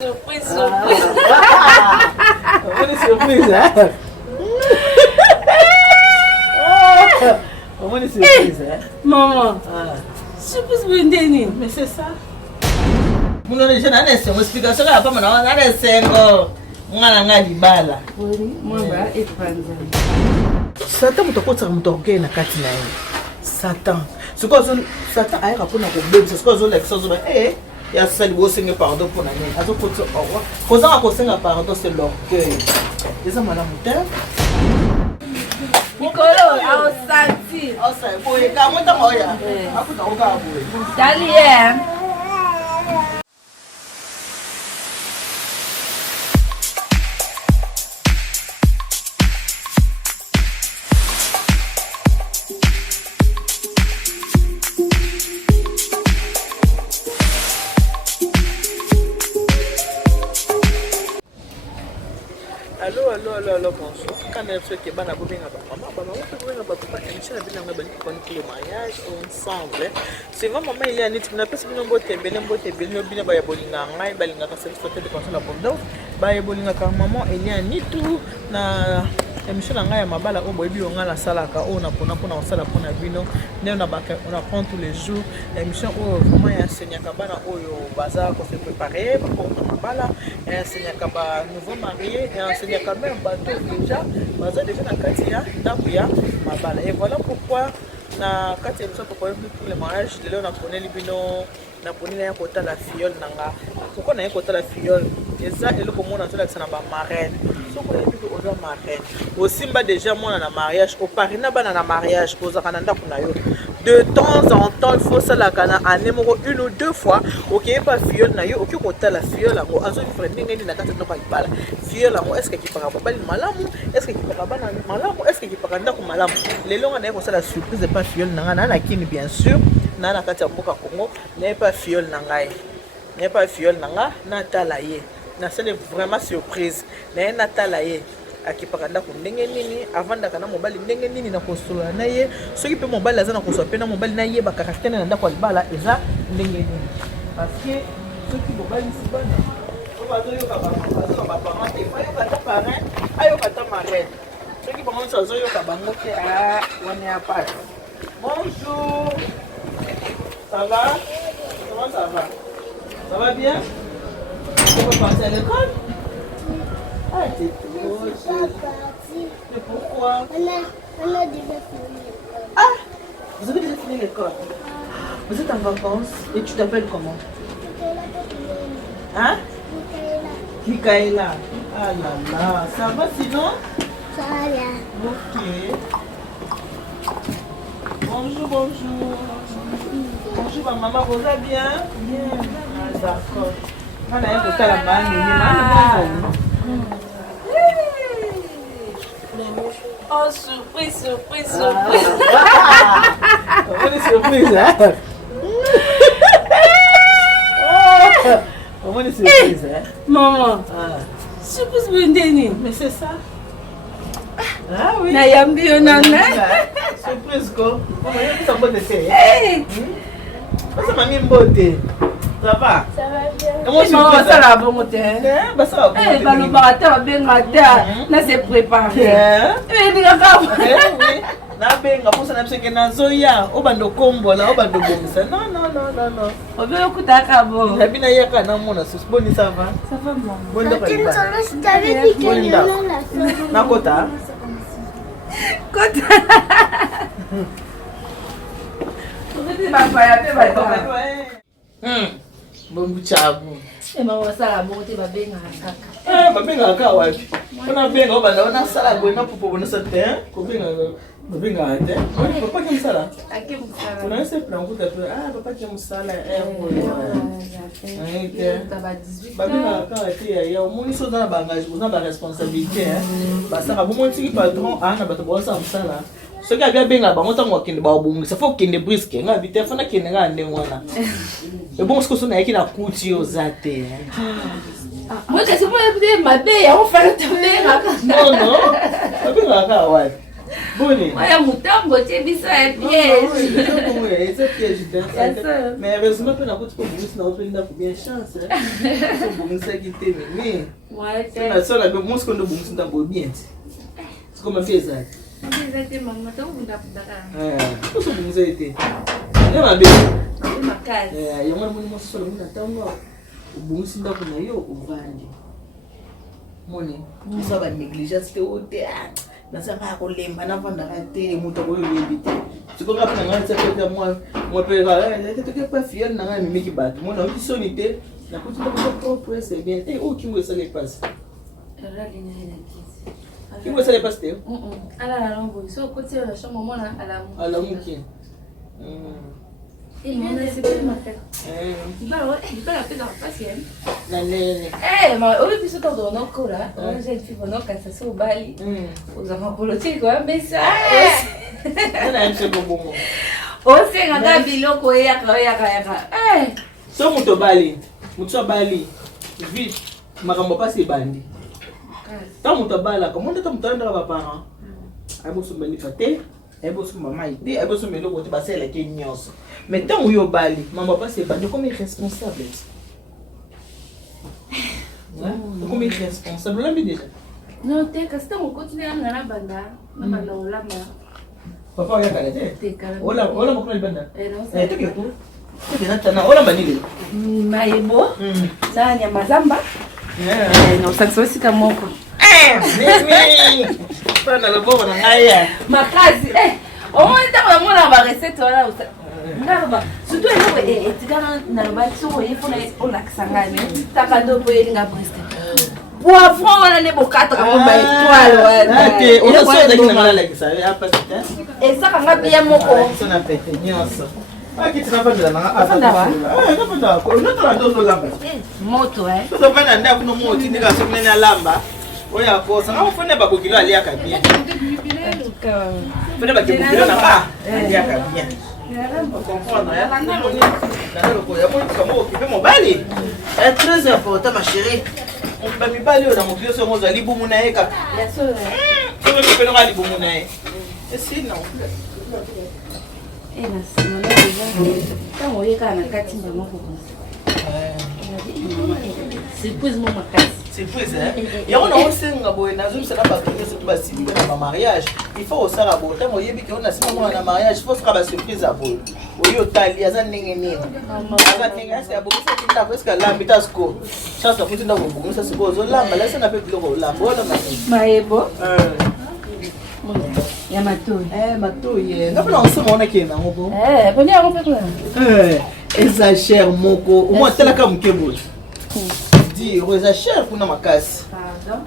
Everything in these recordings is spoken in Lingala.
Surprise, surprise. What is surprise, hein? What is surprise, hein? Maman. Surprise pour une dernière. Mais c'est ça. Mon nom est Jeanne, c'est une explication. La femme n'a pas de sengo. On a la libala. Moi, je vais prendre. Satan, tu as un orgueil na kati na ye. Satan. C'est quoi Satan a rapport na ko c'est quoi zo l'exode ya sali bo senga pardon pour na nini. Azo ko tso owa. Ko za ko senga pardon c'est l'orgueil. Eza mala muta. Nicolo, au santi. Osa, boye ka mo ta moya. Akuta o ka boye. Dali Allô, bonjour. Quand on fait que bana bobenga ba maman, ba maman peut bobenga ba papa, émission na bina ngaba ko le mariage ensemble. C'est vraiment maman il y a nit na pesa bino mbote bino bina ba ya bolinga ngai ba linga ka certificat de console bondo. Ba ya bolinga ka maman il y a nitu na émission na ngai ya mabala o boyebi o ngala salaka o na pona osala pona bino. Ne on apprend tous les jours. Émission o vraiment ya enseignant ka bana oyo baza ko se préparer pour mabala, enseignant ka ba nouveau marié et enseignant quand même bateau déjà baza déjà na kati ya ndaku ya mabala. Et voilà pourquoi na kati ya pour le mariage de on a connaît libino na ponina ya kota la fiole nanga. Pourquoi na ya kota la fiole? Eza eloko mona nzola na ba marraine. Soko yebi ko oza marraine. Osimba déjà mona na mariage, au parina bana na mariage, ozaka na ndaku na yo. De temps en temps, il faut ça la cana année une ou deux fois. Ok, pas fiole na yo, ok kota la fiole là, azo frère ngeni na kati ndoko ibala. Fiole là, est-ce que qui para pas malamu? Est-ce que qui para bana malamu? Est-ce que qui para ndako malamu? Les longs na ko ça la surprise pas fiole na na kini bien sûr. Na na kati ya mboka Congo, n'est pas fiole na ngai. N'est pas fiole na nga na talaye. Na c'est vraiment surprise. Na talaye. Akipakanda ko ndenge nini avant ndaka na mobali ndenge nini na kosola na ye soki pe mobali aza na kosola pe na mobali na ye ba caractère na ndako libala eza ndenge nini parce que soki mobali sibana o ba zo yo ka ba parent te fa yo ka ta parent ayo ka ta marraine soki ba monso zo yo ka bango te wana ya pas. Bonjour, ça va? Comment ça va? Ça va bien? Tu peux passer à l'école? Ah, t'es trop jolie. Mais pourquoi? On a déjà fini l'école. Ah, vous avez déjà fini l'école? Vous êtes en vacances et tu t'appelles comment? Hein? Michaela. Ah là là, ça va sinon? Ça va. Ok. Bonjour, bonjour. Bonjour, ma maman, vous allez bien? Bien. Ah, d'accord. On a un peu la main, Oh, surprise, surprise, surprise. What is surprise, hein? Comment est surprise, hein? Maman. Surprise pour une dernière. Mais c'est ça. Ah oui. Na yambi onana. Surprise quoi? On va y avoir de thé. Hey. Ça m'a mis beauté. Ça va? Ça va bien. Comment Maman, ça la bon moteur. Bah ça va. Eh, bah le barateur bien matin. Là c'est préparé. Eh, dis nga oui. Na benga pour ça na pseke na zoya. Obando kombola, obando bomisa. Non. Obe okutaka bo. Na bina yaka na mona sus boni ça va? Ça va maman. Bonne Tu de nous as t'avais dit qu'il y en a là. na kota. Kota. Obe ba ya pe ba. Bombu chabu. Eh maman, ça la bon te ba benga kaka. Babenga ka wapi? Ona benga obanda ona sala gwenga popo bona sa te. Ko benga te. Papa ki msala? Ake musala. Kuna ese plan kuta pe. Papa ki msala Taba 18 babenga ka te ya omoni so na ba engagement, na ba responsabilité Ba sala bo monti ki patron na bato bo sa msala. Soki abia benga bango tango akende ba obungisa fo kende briske nga vite fana kende nga ndenge wana. Et bon ce que son na kuti ozate. Moi je suis pas ma bé, on fait le tourner. Non. Babenga ka wapi? Bonne. Oya mutambo tie biso ya piège. C'est piège. Mais heureusement que na kuti ko bungisi na openda ku bien chance. So bungisa ki teme. Mais Ouais, na sola be mos ko ndo bungisi ndambo bien. C'est comme fait ça. Exactement, maman, donc on a Ko so bungisa ite. Ne ma be. ma case. Ya mwana mwana mos so na tango. Bungisi ndako na yo uvandi. Moni. So ba négligence te ote. Nasema kulemba navanda kate mutu ko yebite siko ngapha ngathi sephethe mo phela lethe pa fiel na ngani miki batho mona ukisoni te na kuthi lo propre c'est bien ukingwe sale pass Rali na ina kizi. kingwe sale pass te Ala la longo so côté la chambre mona ala muki Mona c'est pas ma fête. Il pas la paix dans la patienne. na nene Ma obi biso to do no kola, on j'ai fait no kasa so bali. Aux enfants politiques quoi, mais ça. na nse bongo O senga ka biloko ya ka. so muto bali vite makambo pasi bandi ta muto bala comment ta muto ndaka ba parents ay bo so meli pate ay bo so mama ide ay bo so melo ko te basela ke nyoso mais tant où yo bali maman pasi bandi comme irresponsable comme irresponsable là déjà Non, te kasi on continue à ngana banda, na banda olama. papa ya kala te Te kala. wala mo ko banda Non, te ke ko te na tana wala banile Maebo. Na nyama zamba. No sanso sika moko. mimi pana lo bobo na ngaya Makazi au moins ta mona ba recette wala ngaba. Surtout ele etikana na ba so yefona on aksangane. Takando po elinga presque. Poivron wana ne bokata kama ba étoile wana. te o so da kina ngala like ça hapa c'est Esa kanga bia moko. ça na pete nyoso akiti na fanda na na fanda ko no to ndo lamba Moto to fanda nda kuno moti ndika so mnene lamba oya ko sa ngao fone ba kokilo ali akabia fone ba kokilo na ba ali akabia comprendre ya na ngalo na ko ya mo kamo kipe mobali est très important ma chérie on ba mi bali ona mokilo so mo zali bumu na eka ya so so ko pelo ali bumu na e si non na sima na deja tango yeka na kati nda moko surprise mo makasi surprise ya ona osenga boye nazo msala ba kenge so ba sibi na mariage il faut osala bo tango yebi ke ona sima mo na mariage faut sala ba surprise a boye oyo tali aza ndenge nini aza ndenge asa ya bokisa kinda presque lambi tasko chance kuti nda bokisa siko zo lamba la sana pe biloko lamba wala maebo ya matoi matoi ngapona osoma ona kena ngoko poni ya ngompe kwa exagère moko au moins tela ka mukebo di rosa cher kuna makasi pardon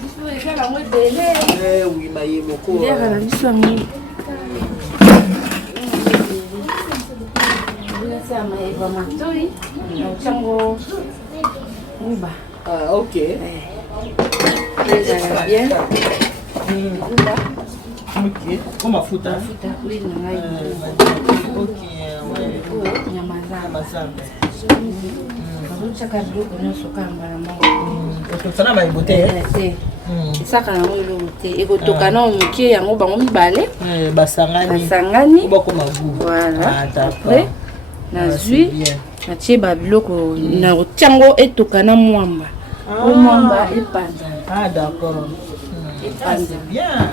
biso ekala mo dele oui maye moko ndeka na biso mo ça maeba matoi na chango muba ok déjà bien muba ok kwa mafuta oui na ngai ok nyama zamba mazambe chaka biloko nyonso kamba na moko tokosana mayibote te esaka nango eloko te ekotoka na mokie yango bango mibale basangani bakoma gu voilà après nazwi natie babiloko na kotiango etoka na mwamba po mwamba epanzana d'accord c'est bien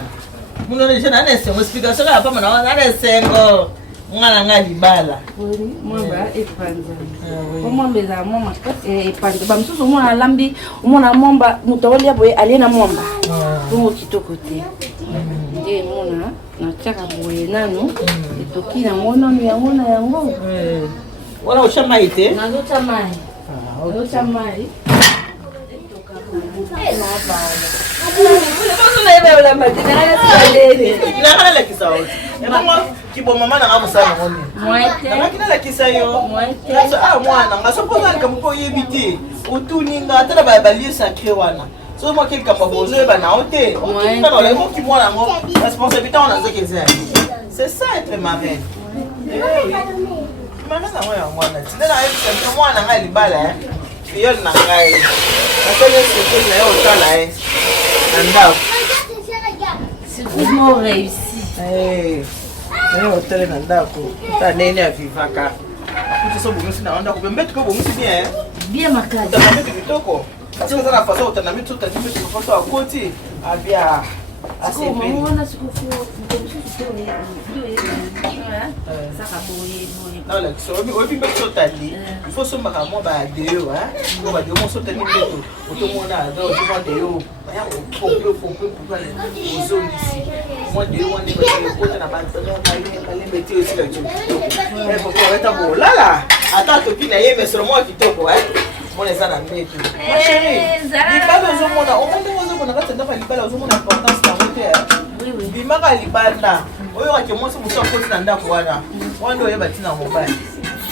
muno déjà na nesengo explication ya pama na nesengo ngana nga libala mwamba epanzana po mwamba ezala mwamba epanzana bamosusu omona alambi omona mwamba moto akolia boye alie na mwamba bongo kitoko te nde mona natiaka boye nano etoki nango nano yango na yango wala osha mai te nazotya mai nazotya mai nakanalakisa oti kibo mama nanga mosala ngoni nakinalakisa yo mwana nga sopoza likambo mpo oyebi te otuninga ata na balie sacré wana so moke likambo bozo oyeba nao te otuninaolemoki mwana yango responsabilité wana nzeke eza c'est ça être marraine marraine yango ya mwana tindena ayebisa mwana ngai libala filleul na ngai nasali surprise na ye otala ye na ndako Ils m'ont réussi. Hôtel na ndako. Ta nene avivaka. Kutoso bongo sina ndako. Mbete ko bongo bien. Bien makali. Ta mbete kitoko. Ati za na façon utana mitu ta mbete ko façon akoti. Abia. Asi maman na sikufu. Ça va boyer. Non la so obi mbete totali. Il faut so maka mo ba deo hein. Mo ba deo mo so tani mbeto. Otomona za otomona deo. Baya ko pour ozondisi. Moi deo on est ko na ba kale mbete aussi la tu. Eh pourquoi ta bo là là. Attends topi na ye mais sur moi kitoko hein. Mon les ana mbeto. Ma chérie. Libala ozomona, omonde ozomona ka tenda ka libala ozomona importance na mote. Oui oui. Bimaka libala. Oyo ka ke moso muso ko tenda ndako wana. Wando ye batina mobile.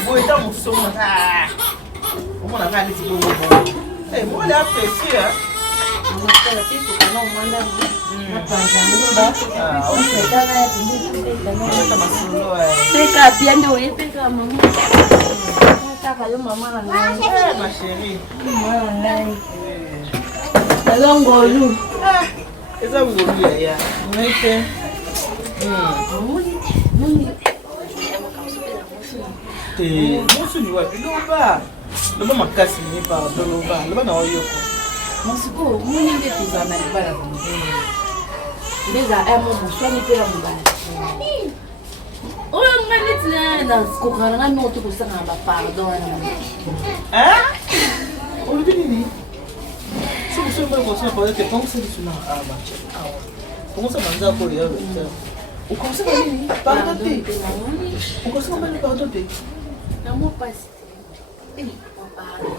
Boy ta muso mona. Omona ka ndi tibo bo. Eh moi la apprécier hein. On va faire la petite pour qu'on manda. Na panza. Ah, on fait ça là, c'est ka bien de oye peka maman. Maman, ma chérie. Maman, Ngolu. Eza ngolu ya. Mwete. Musu ni wapi? Loba. Loba makasi ni pa loba. Loba na oyoko. Mosiko, muni nde tuzana libala. Ndeza emo muswani pela mbala. Oh, on va dans ce qu'on a mis autour de ça, on va pardon. Hein? On lui dit, si vous savez pas comment ça comment ça dit cela? Ah, bah, comment ça m'a dit pour hier? On commence à dire, pardonner. On commence à dire, pardonner. Non, moi pas. Eh, pardon.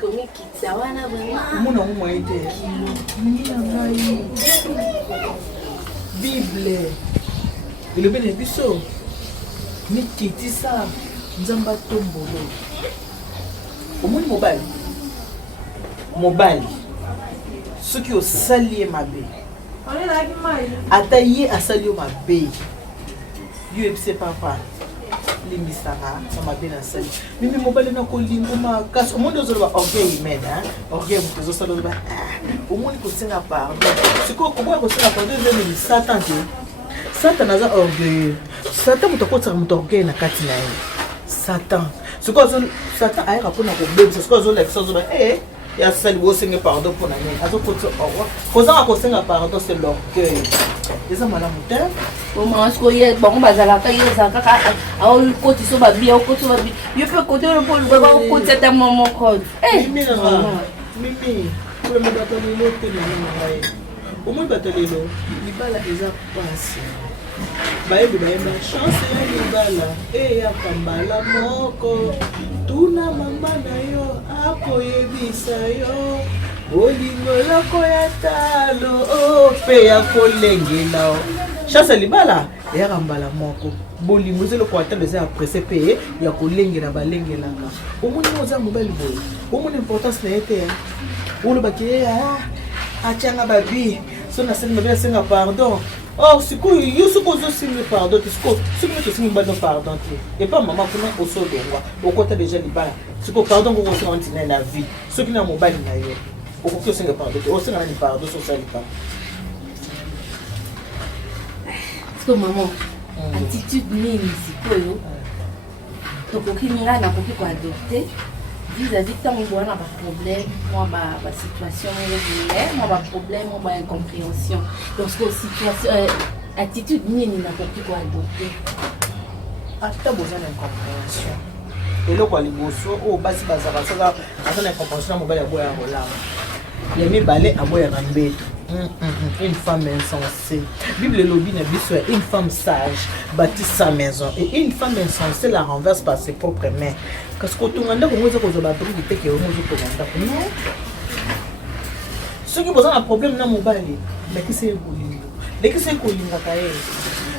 Comme qui ça va là vraiment? Mon nom m'a été. Bible. Il est bien épisode. Nikiti sa nzamba tombolo. Omoni mobile. Ce qui au salier mabe. Ata ye asali mabe. Yo epse papa. Limisara ça mabe na sali. Mimi mobile na ko lingo makas. Omoni ozoloba orgueil men hein. Orgueil mpezo saloba. Omoni ko senga pardon. Siko ko senga pardon ni Satan te. Satan aza orgueilleux. Satan mutokotsa mutorgueil na kati na ye. Satan. Satan ayaka pona ko bebisa. Siko zo like so zo ba ya sali wo senga pardon pona ne. Azo kotsa owa. Kozanga ko senga pardon c'est l'orgueil. Eza malamu te. Au moins ce que bon bazala ka yeza kaka a o koti so ba bia o koti ba bia. Yo pe kote le pole ba ko koti ta maman ko. Mimi. Pour me battre le te na. Au moins battre le libala eza passe. Bayebi bayemba chance ya libala ya kambala moko tuna mama na yo akoyebisa yo olingo loko ya talo pe ya kolengela chance ya libala ya kambala moko bolingo zelo ko atalo za presse pe ya kolengela balengelanga omoni oza mobile boy omoni importance na ete olo bakie achanga babi so na sema bien senga pardon. Oh, c'est quoi? You suppose aussi me pardon. C'est quoi? C'est quoi que c'est me pardon? Et pas maman pour nous au sol de moi. Au côté déjà les balles. C'est quoi pardon qu'on se rend dans la vie. Ceux qui n'ont mobile d'ailleurs. Au côté c'est pardon. Au sein de pardon sur ça les pas. C'est que maman. Attitude nini c'est quoi yo? Donc aucun mira n'a pas pu adopter. Vis-à-vis de ton problème, moi ma situation régulière, moi ma problème, moi ma incompréhension. Lorsque situation attitude ni n'a pas pu quoi adopter. Tu as besoin d'incompréhension. Et là quoi les bosso oh basi bazara ça attends incompréhension mobile à boya rola. Les mi balé à boya rambeto. Une femme insensée. Bible lobby na biso une femme sage bâtit sa maison et une femme insensée la renverse par ses propres mains. Parce que tout le monde a besoin de te que non. Ceux qui ont un problème dans mobile, mais qui c'est bolingo. Dès que c'est bolingo kae.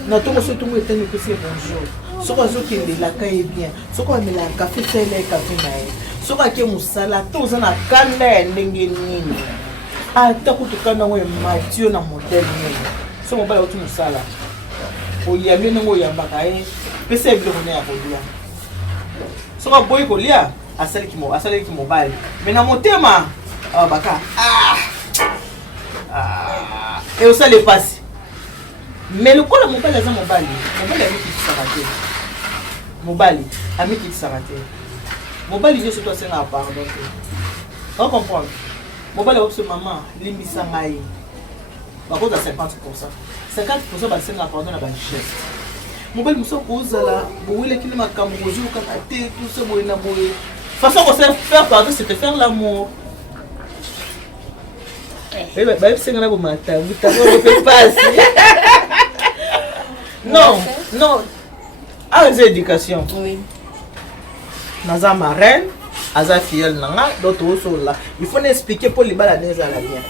Na to so tout est que c'est bonjour. So ko zo ki la kae bien. So ko me la café tele café nae. So ka ke musala to za na kanda ndenge nini. Ata kutukana we Mathieu na modèle nini. So mobile otu musala. O yambe ngo yamba kae. Pese bi ko ne akodia. So ka boy ko lia asali ki mobile. Mais na motema baka et ça les passe Mais le coup de mobali aza mobali amikitisaka te mobali amikitisaka te mobali nyonso to asengaka pardon te on comprendre mobali akoso mama limbisa ngai bakota 50% basengaka pardon na bageste mobali mosusu kozala bowelekini makambo kozokaka te tout ce boye na boye façon qu'on sait faire pardon c'est de faire l'amour bayebisenga na bomatabu tango ope pasi non ah c'est éducation Oui. naza marraine aza filleule nanga d'autres aussi là il faut expliquer pour les balades à la bien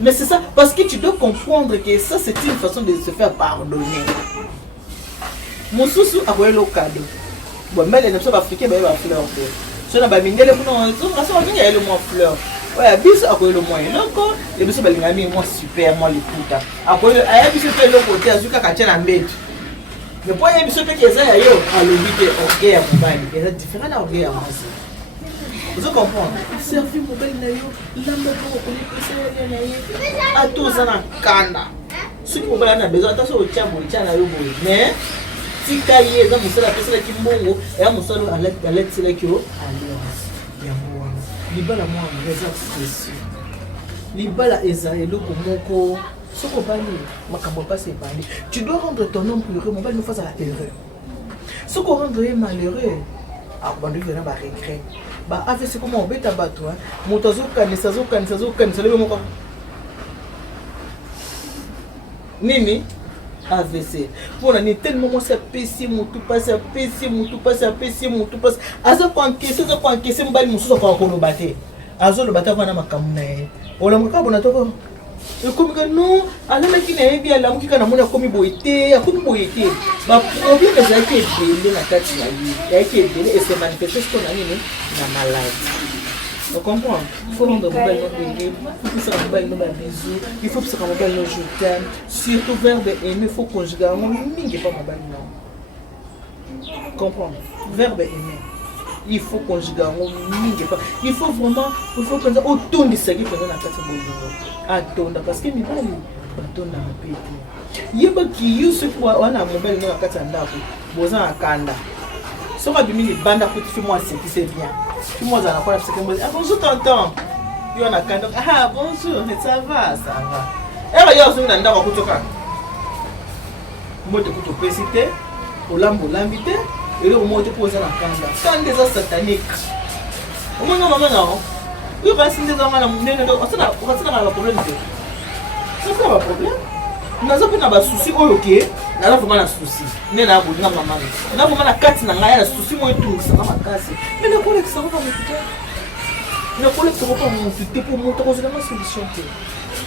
mais c'est ça parce que tu dois comprendre que ça c'est une façon de se faire pardonner mosusu akoye le cadeau bon mais les gens africains ba fleur so na ba mindele kuno so na so minga le mo fleur ouais biso akoye le moyen donc les biso balinga mi mo super mo le puta akoye aya biso pe le côté azuka ka tena mbetu mais pour y biso pe keza ya yo alobite orgueil ya mobali c'est différent na orgueil ya mwasi vous comprenez servir mobali na yo lamba ko ko ni na yo atoza na kanda soki mobali na besoin attention au tiambo na yo boye mais tika ye eza mosala apeselaki mbongo eya mosala aletelaki yo alliance yango wana libala mwana eza précieux libala eza eloko moko soki obali makambo mpasi ebandi tu dois rendre ton homme heureux mobali no face à la heureux soki orendre ye malheureux akobanda vena baregret baavc koma obeta bato moto azokanisa lebe moko nini AVC. Voilà, ni tellement moi ça pèse mutu passe aza encaisser mbali mususu kwa kolobate azo lobata vana makamu na ye ola mukabona toko ekomika non alala kina yebi ala mukika na mona komi boité ba problème ezaki ebele na kati na ye yaki ebele et se manifester ce qu'on a nini na malade. On comprend. Il faut rendre mobile nos bébés, il faut faire mobile nos bisous, il faut faire mobile nos je t'aime. Surtout verbe aimer, il faut conjuguer un mot, il pas mobile non. Comprendre. Verbe aimer. Il faut conjuguer un mot, il faut vraiment, il faut penser autour de ce qui est dans la carte de attendre parce que mibali attendre na pete. Yeba ki yusu kwa wana mobile na kati ndako. Boza akanda. Soka bimini banda kuti fais-moi ce qui c'est bien. Fais-moi ça la fois parce que moi ah bonjour tonton. Yo na kanda ah bonjour ça va. Eh yo so na ndako kutoka. Moto kuto pesite, olambo lambite, ele o moto poza na kanda. Kanda za satanique. Omona mama non. Yo va sinde za mala munene ndo osana na problème te. C'est pas un problème. Nazo pena ba souci oyoke. Na vraiment na souci. Nena bolinga mama. Na vraiment na kati na ngaya na souci mo etungisa na makasi. Mais na kole kisako pa motuta. Na kole kisako pa motuta pour monter aux éléments solution.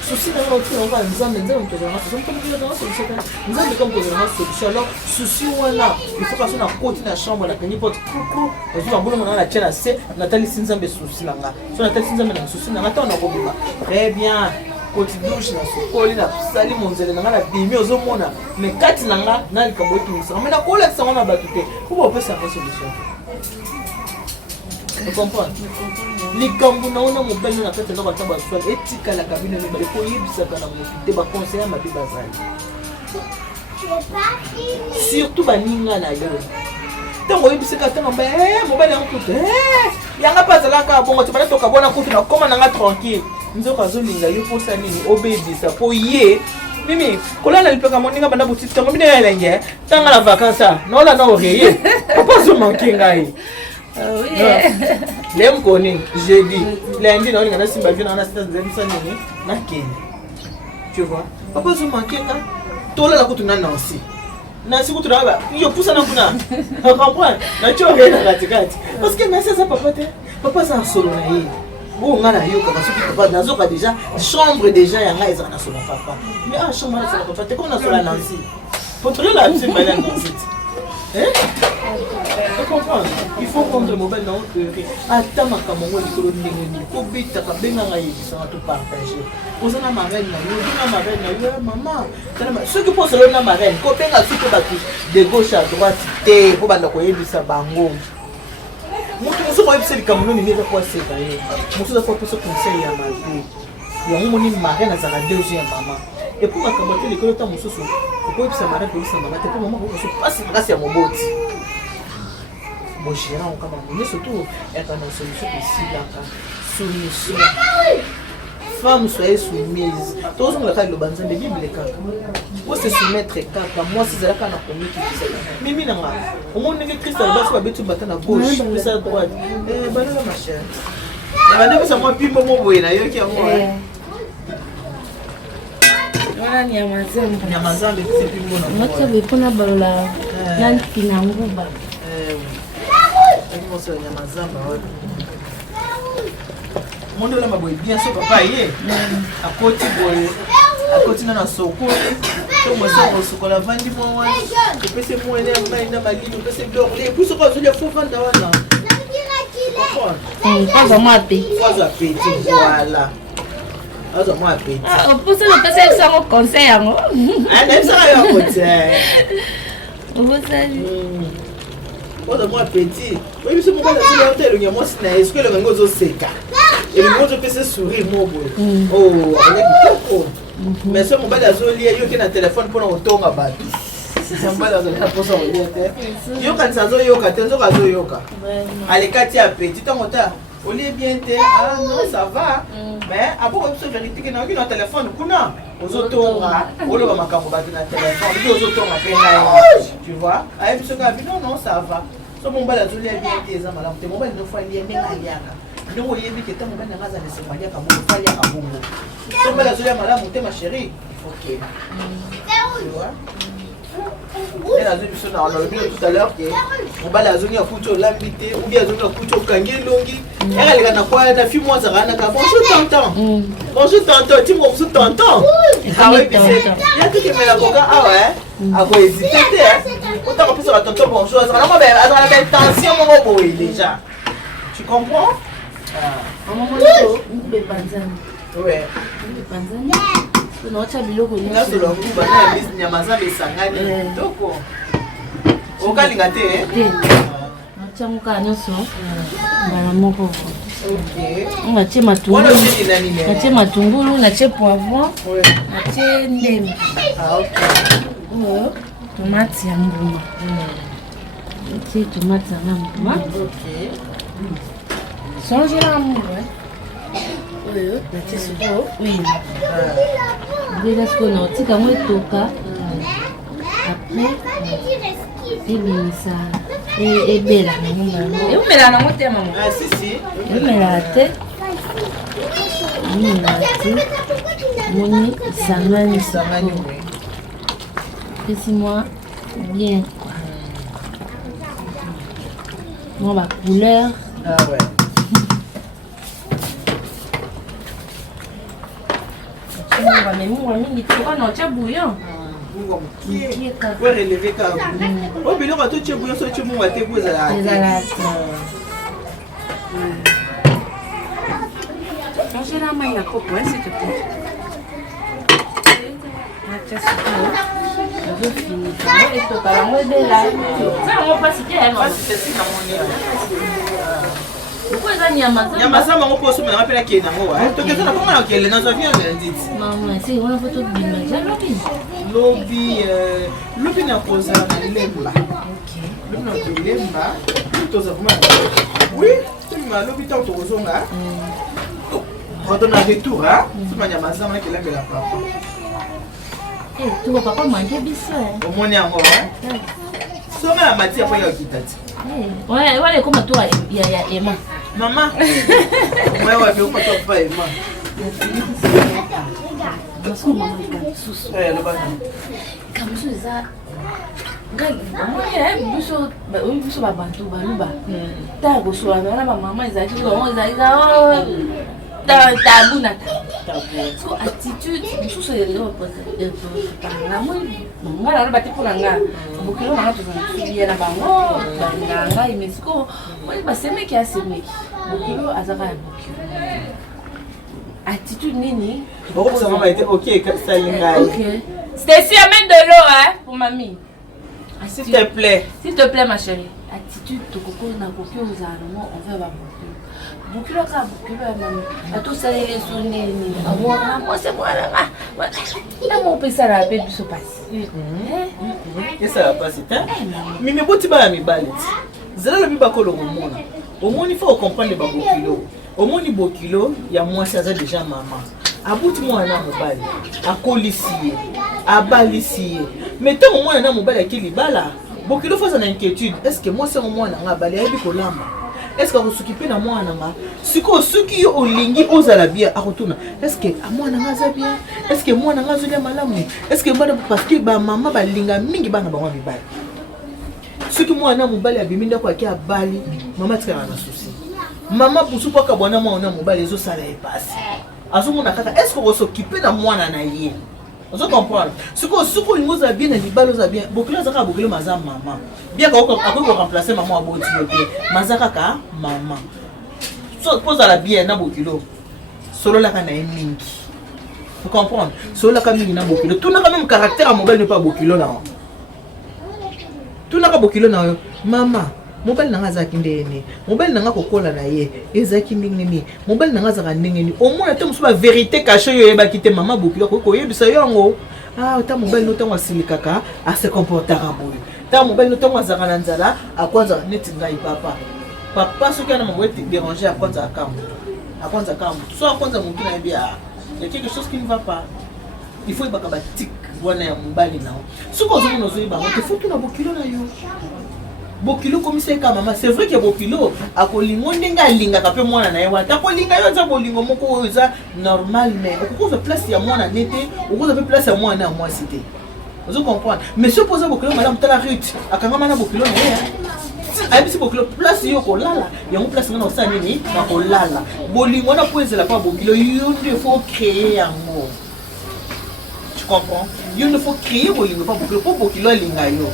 Souci na ngoti na ngaya nzambe nzambe to na solution comme dire na solution. Nzambe comme ko na solution. Alors souci wana il faut passer na côté na chambre na kani pot coucou. Ozo mbona na la tena se na tali sinzambe souci na nga. So na tali sinzambe na souci na ngata na ko bima. Très bien. Continue na sokoli na sali monzele na ngala bimi ozomona mais kati na nga na likambo etumisa mais na kola sango na batute kuba opesa ka solution tu comprends likambo na ona mobali na kati na batamba swali etika la kabine ne bale ko yebisa kana mote ba conseiller ma biba zali surtout baninga na yo tango yebisa ka tanga ba mobali en tout yanga pasala ka bongo tu bana toka bona kutu na koma na nga tranquille nzoka zolinga yo posa nini obebisa po ye mimi kolana lipeka moninga banda boutique tango bina yalenge tanga la vacances no la no rien papa zo manquer ngai oui lem koni jeudi lundi na ngana simba vina na sita zemisa nini na keni tu vois papa zo manquer nga tola la kutu na Nancy na siku tunaba yo pusa na kuna comprendre na chore na katikati parce que mais ça papa ça solo na ye bon ngana yo ka soki papa nazoka déjà chambre déjà yanga ezaka na solo papa mais ah chambre na solo papa te comme na solo na Nancy contrôler la petite malade dans cette tu comprends il faut prendre le mobile dans autre attends makambo likolo ndenge ko bita ka benga ngai ça to partager ozana marraine na yo maman tellement ceux qui posent na marraine ko benga suko batu de gauche à droite te po banda ko yebisa bango mutu muso ko yebisa likambo nini neza kwa seka ye muso za kwa poso conseil ya mabe yango moni marraine azala deuxième maman et pour ma camotte les colons temps mosusu ko bisa mara ko bisa mara te pour maman ko so passe grâce à moboti bon gérant on kama mais surtout et quand on solution ici là solution femme soyez soumise tous on le cas le banza de bible kaka pour se soumettre kaka moi si zala kana komi ki ça mimi na nga au monde que Christ alba so betu batana gauche plus à droite banana ma chère et banana ça moi pimbo mo boye na yo ki ngo Wana nyamazembe. Nyamazembe c'est plus bon. Moto bepona balola nanti na nguba. Moi c'est nyamazembe ouais. Monde la maboy bien sûr papa yé. À côté na soko. To mo so soko la vandi mo wa. Et puis c'est moi na mai na magino, que c'est blanc. Et puis ce qu'on se faut vendre wana. Pas vraiment appétit. Pas appétit voilà. Alors moi appétit. Ah, pour ça le passer ça au conseil yango. Ah, même ça yo côté. Vous savez. Oh, moi appétit. Oui, mais c'est mon gars sur l'hôtel, moi c'est est-ce que le mango zo seka. Et le mango peut se sourire moi boy. Oh, avec beaucoup. Mais c'est mon gars zo lié yo qui na téléphone pour na otonga bato. C'est mon gars zo na pour ça lié. Yo kan ça zo yo ka tenzo ka zo yo ka. Allez kati appétit ton ota. On est bien té, ah non ça va. Mais après on se vérité que na ki na téléphone kuna. Ozotonga, olo ba makambo ba na téléphone, bi ozotonga pe na. Tu vois? Ayi biso ka bi non ça va. So mon bala zoli bien té za malamu té mon bala no fa lié menga yaka. Donc oyebi que ta mon bala ngaza ne se mania ka mo fa ya ka bongo. So bala zoli malamu té ma chérie. OK. Tu vois? Et la zone on a vu tout à l'heure que on va la zone à couteau l'habité ou bien zone à couteau kangi longi elle est na quoi ta fille moi ça rana ka bonjour tonton tu m'as sous tonton ah oui il y a tout qui me la coca ah ouais à quoi hésiter autant que ça tonton bonjour ça va bien à la belle tension mon boy déjà tu comprends À un moment donné, il ouais Nocha biloko nyonso. Na solo kuba na business nyamazambe sangani. Toko. Okalinga te Nocha muka nyonso. Bana moko. OK. On va tie matungulu. Wala uti nani ne? Na tie matungulu, na tie poivron. Ouais. Na tie ndembe. Ah OK. Tomate ya mbuma. Na tie tomate ya mbuma. OK. Songe la mbuma. Oui, natie soko. Oui. Déjà ce qu'on a dit quand moi toka. Après et bien ça et bella et on met la na moté maman. Ah si. On met la tête. Moni sangani. Laisse-moi bien. Moi ma couleur. Ah ouais. Mais moi mingi tu vois non tu bouillon. Ouais relever ka. Oh bilo ka to tu bouillon so tu mo te boza la. Manger la main na coco s'il te plaît. Je vais finir. Et tout par la mode là. Ça on va passer à moi. C'est ça mon Pourquoi ça nyamazama? Nyamazama ngo poso mena mapela ke na ngo. To ke na koma na ke le na zo vient le dit. Maman, c'est on a photo de l'image. Lobi na posa na lemba. OK. Lobi na lemba. To za kuma. Oui, tu m'as lobi tant to zonga. Quand on a retour hein, tu m'as nyamazama ke la bela papa. Eh, tu vas papa manger biso hein. Au moins yango hein. Songa la matière pour yo kitati. Ouais, ouais, comment toi ya Emma. Maman. Ouais, mais on peut pas Emma. Parce que maman kamsusu. Le bas. Kamsusu ça. Ngai, moi biso ba bantu baluba. Ta go so na ba maman ezaki ko ezaki ta buna ta. So attitude biso le lo na moi ngala na bati pona nga. Bokilo na to na na bango banga imesiko. Moi ba semeki a semeki. Bokilo azaka ya bokilo. Attitude nini? Pourquoi ça m'a été OK ça linga. OK. Stacy amène de l'eau hein pour mamie. S'il te plaît. S'il te plaît ma chérie. Attitude to koko na kokio zalamo on va ba bokilo. Bokilo ka bokilo ya mamie. Ato salele sonene. Moi c'est moi là. on peut ça la paix se passe. Et ça va passer. Mais mes bottes ba mi balet. Zala le biba ko lo mona. Au moins il faut comprendre les babokilo. Au moins ni bokilo, il y a moi ça déjà maman. Abouti moi na mobali. Akolisi. Abalisi. Mais tant au moins na mobali qui libala. Bokilo faut ça inquiétude. Est-ce que moi c'est au moins na bali abi ko lamba? Est-ce que vous s'occupez de moi nanga? Siko suki o lingi ozala bien akotuna. Est-ce que à moi nanga za bien? Est-ce que moi nanga zolia malamu? Est-ce que bana parce que ba maman ba linga mingi bana ba wa mibali. Suki moi na mobali abiminda kwa ki abali, maman tika na souci. Maman pour soupa ka bona moi na mobali zo sala e passe. Azomona kaka est-ce que vous s'occupez de moi na ye? Vous comprenez? Suko lingo za bien na libalo za bien. Bokilo za ka bokilo maza maman. Bien qu'on remplacer maman à Boti, Mazaka, maman. So, pose à la bière, na bokilo. Solo la kana mingi. Vous comprenez? Solo la kana na bokilo. Tout n'a pas même caractère à mobile n'est pas bokilo là. Tout n'a pas bokilo là. Maman, mobile n'a pas kindeni. Mobile n'a pas kokola na ye. Ezaki mingi. Mobile n'a pas ndengeni. Au moins, tu me vérité cachée yo eba kite maman bokilo ko yebisa yango. Ah, ta mobile no tanga silikaka, a se comportera boy. Ta mobile no tanga zakana nzala, a kwanza neti ngai papa. Papa ce qui a na mobile te déranger a kwanza akamu. A kwanza akamu. So a kwanza mtu na bia. Il y a quelque chose qui ne va pas. Il faut ibaka batik wana ya mobile nao. Ce qu'on zomo nozo ibaka, il faut tout na bokilo na yo. Bokilo comme c'est ka maman, c'est vrai que bokilo akolingo ndenga linga ka pe mwana na ye wata kolinga yo za bolingo moko za normal mais okuko place ya mwana nete okuko place ya mwana moi cité. Vous comprenez? Mais si pose bokilo madame tala rute akanga mana bokilo na ye. Abi si bokilo place yo ko lala, ya mo place ngana osani ni na ko lala. Bolingo na poezela pa bokilo yo il faut créer yango. Tu comprends? Il faut créer bolingo pa bokilo po bokilo linga yo.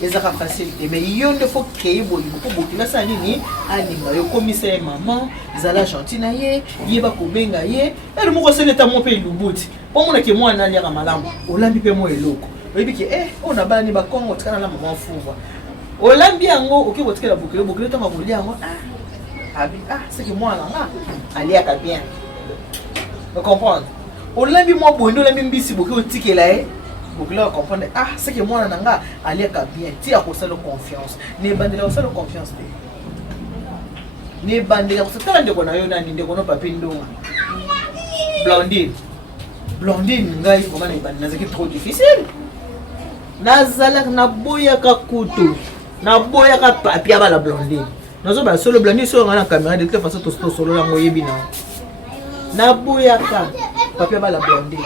Les affaires facilités mais il faut créer bolingo pour bokila ça nini alinga yo commissaire maman zala gentil na ye yeba ko benga ye et le moko seleta mo pe lubuti po mona ke mwana ali ya malamu olambi pe mo eloko oyebi ke on a bani ba kongo tikana la maman fuva olambi yango oki botikela bokilo tanga bolia yango abi c'est que moi nga ali aka bien vous comprenez olambi mo bondo olambi mbisi bokilo otikela Bokilo comprendre c'est que moi nanga ali aka bien ti akosala confiance ne bandela osala confiance ne bandela osala ndeko na yo nani ndeko no papi ndonga blondine ngai comment na bandela c'est trop difficile nazala na boya ka kutu na boya ka papi aba la blondine nazo ba solo blondine so ngana caméra de toute façon to solo la moyebi na boya ka papi aba la blondine.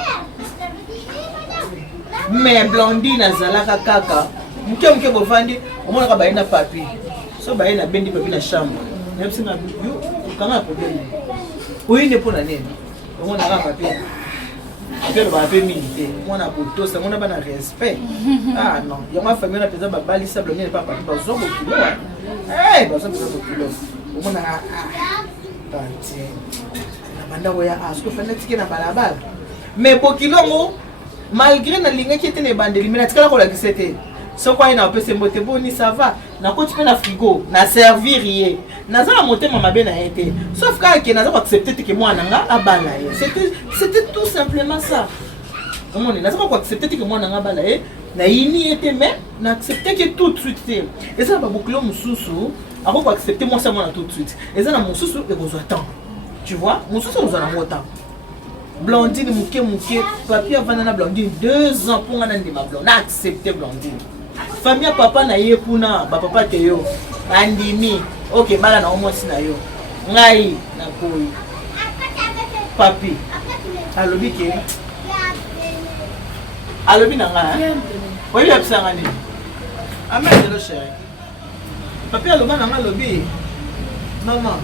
Mais blondine azalaka kaka muke bovandi omona ka baina papi so baina bendi papi na chambre même si na yo kanga problème oui ne pona nene omona ka papi apelo ba papi mingi mona poto ça mona ba na respect non ya ma famille na pesa ba bali sa blondine papa ba zo ko kilo ba zo ko kilo omona tanti na banda oya asko fana tiki na balabala mais bokilongo malgré na linga qui était ne bandeli mais natikala ko la kisete so kwa ina pese mbote boni ça va na ko tu na frigo na servir yé na za monter mama be na été sauf que na za accepter que moi nanga abala yé c'était tout simplement ça comment on na za ko accepter que moi nanga abala yé na ini était mais na accepter que tout de suite et ça ba bokilo mususu ako ko accepter moi ça moi tout de suite et ça na mususu et ko zo attendre tu vois mususu nous en temps Blondine mouké papi avant na blondine 2 ans pour ngana ndima blondine na accepter blondine famille papa na ye kuna ba papa te yo andimi OK bala na omosi na yo ngai na koyi papi alobi ke alobi na nga oyi yapsanga ni amende lo chéri papi aloba na nga lobi maman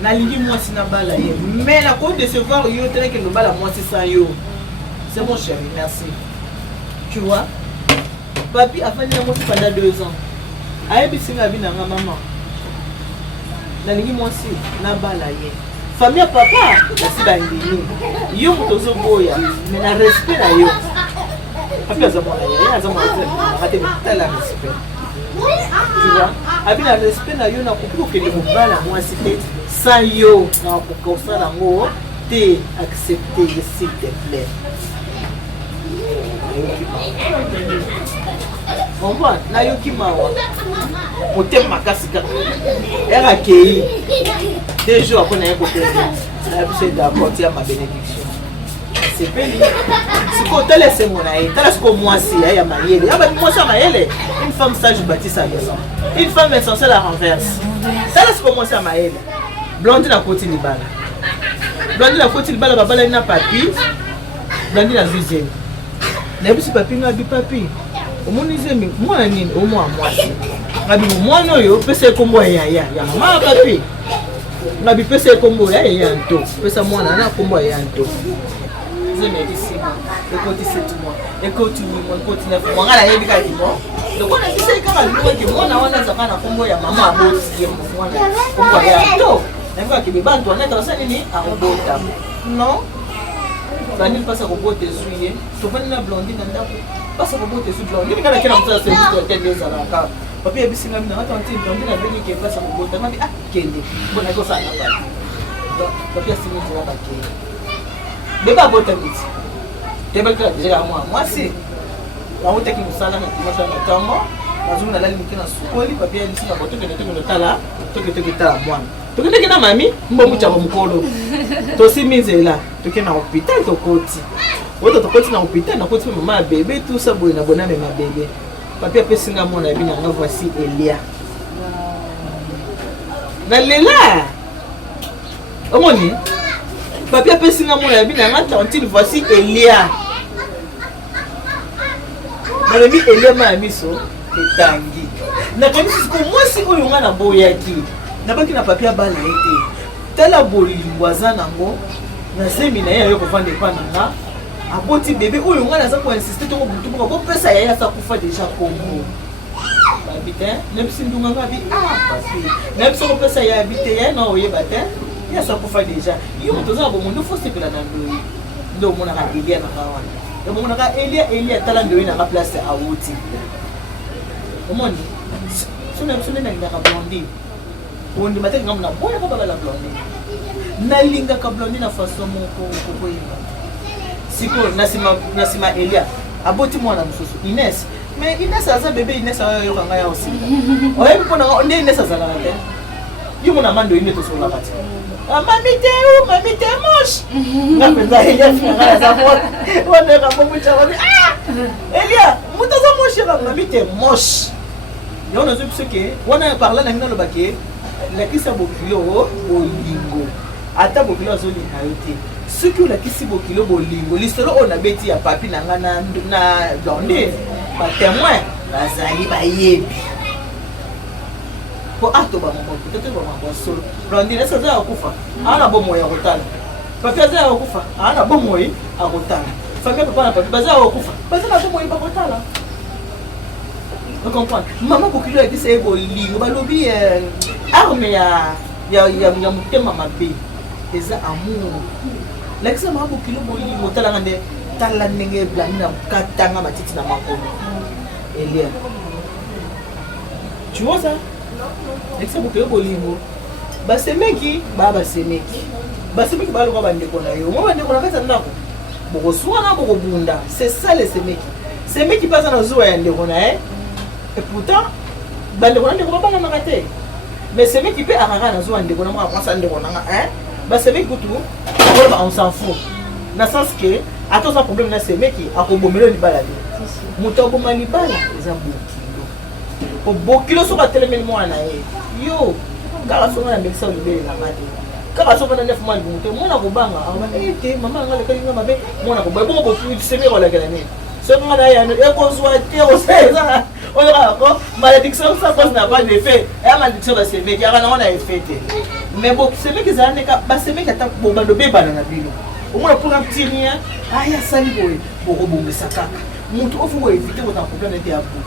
nalingi moi si na bala ye mais la côte de se voir yo tel que le bala moi c'est ça yo c'est mon chéri merci tu vois papi a fait moi pendant 2 ans ayebi singa bi na maman nalingi moi si na bala ye famille papa la si ba ndini yo motozo boya mais na respect na yo papi azamona ye azamona te la respect tu vois abi na respect na yo na kupu ke le bala moi si sans yo na kokosala ngo accepter, s'il te plaît. On voit, Nayoki Mawa. On t'aime ma casse. Elle a accueilli. 2 jours après, on a écouté. C'est d'accord, tu as ma bénédiction. C'est pénible. Si on te laisse mon aïe, tu as ce que moi, c'est moi, c'est une femme sage bâtit sa maison. Une femme insensée la renverse. Tu as ce que moi, c'est Maëlle. Blondine a côté Libala. Blondine a côté Libala, Babala n'a pas pu. Blondine a deuxième. N'est-ce pas papi, n'a pas papi. Au moins, moi, au moins, moi, c'est. Moi, non, yo, pèse comme moi, ya, maman, papi. N'a pas pèse comme moi, ya, tout. Pèse moi, n'a comme moi, ya, tout. Je me dis, écoute, c'est tout moi. Écoute, mon continue. Moi, la yébi, quand il mort. Donc, on a dit, c'est quand même, moi, on a ça, comme moi, ya, maman, à bout, moi, comme moi, ya, tout. N'est-ce que les bandes, on est dans ça, à robota. Non? Blondine passe à robot et souillé. Souvent, la blondine passe à robot et souillé. Blondine, quand elle a fait ça, c'est des années. Papi a vu si la blondine a venu qui passe à robot. Elle m'a dit, ah, Kendi. Bon, elle a ça. Donc, papi a signé pour la Kendi. Mais pas bon, t'as dit. T'es bien que déjà moi. Moi, c'est. La route qui nous sale, nous sommes notamment. La zone à la limite dans ce colis. Papi a dit, la voiture que nous sommes là. Tu as moi. Tu as mami, mbomucha mukolo. Tosi mise là, tu es dans l'hôpital, tu côté. Autre tu côté dans l'hôpital, na côté maman bébé tout ça boy na bona même bébé. Papi a singa mon ami na voici Elia. Na lela. Omoni. Papi a singa mon ami na tantine voici Elia. Na bébé Elia ma ami so etangi. Na kanisi ko moi si oyo nga na boyaki. Nabaki na papier bala été tala bolingwaza nango na semi na yeye ko vendre pananga aboti bébé oyo ngana za ko insister to butu ko pesa yaya sa kufa déjà Congo babité même si ndunga ngabi parce même si ko pesa ya habité ya na oye batin ya sa kufa déjà yo toza bo mundo faut se pela na ndo mona ka Elia na kawa yo mona ka Elia tala ndo ina ka place a wuti omoni sona na ndaka blondine. On dit maintenant que nous avons la blondine. Nalinga ka blondine na façon moko koyeba. Siko nasima Elia. Aboti mwana msusu Inès. Mais Inès aza bébé Inès ayo kanga ya aussi. Oyebi pona on Inès azala te. Yo mona mando ine to sola kati. Mamie te moche. Na penda Elia fina za mot. On est comme mucha wani. Elia, muta za moche la mamie te moche. Yo na zo que on a parlé na mina lo baké. La kisa bokilo bolingo ata bokilo azoli hayote soki la kisi bokilo bolingo lisolo on a beti ya papi na ngana na blonde ba témoin bazali bayebi ko ato ba moko peut-être ba moko solo blonde nesa za kufa ana bomo ya kotala papi za kufa ana bomo yi akotala famille papa na papi baza kufa baza bomo yi bakotala. Vous comprenez? Maman pour qu'il ait dit c'est bolingo balobi arme ya mutema mabe eza amour lakisa maman pour qu'il bolingo talanga de tala ndenge blanina katanga matiti na makolo Elia. Tu vois ça? Lakisa pour qu'il bolingo basemeki basemeki baloka bandeko na yo mo bandeko na kata ndako boko suana boko bunda c'est ça les semeki passe na zuwa ya ndeko na et pourtant bande ko ndeko ba na raté mais c'est mec qui peut arranger na zo ndeko na mo apprendre ndeko na ba c'est mec tout on s'en fout na sens que ato ça problème na c'est mec qui akobomelo libala muto boma libala eza bokilo ko bokilo so ba telemel mo na yo kala so na mbekisa libele na mate kala so na 9 mois muto mo na ko banga te mama ngale kalinga mabe mo na ko ba bon ko c'est mec wala kana ni so ngana ya e ko zo te o seza. On a malédiction, ça n'a pas d'effet. La malédiction, c'est mais il y a un effet. Mais bon, c'est mais qu'ils ont c'est mais qu'ils ont le bébé dans la ville. Au moins pour un petit rien, il y a ça pour rebondir ça. Mon tour faut éviter votre problème était à bout.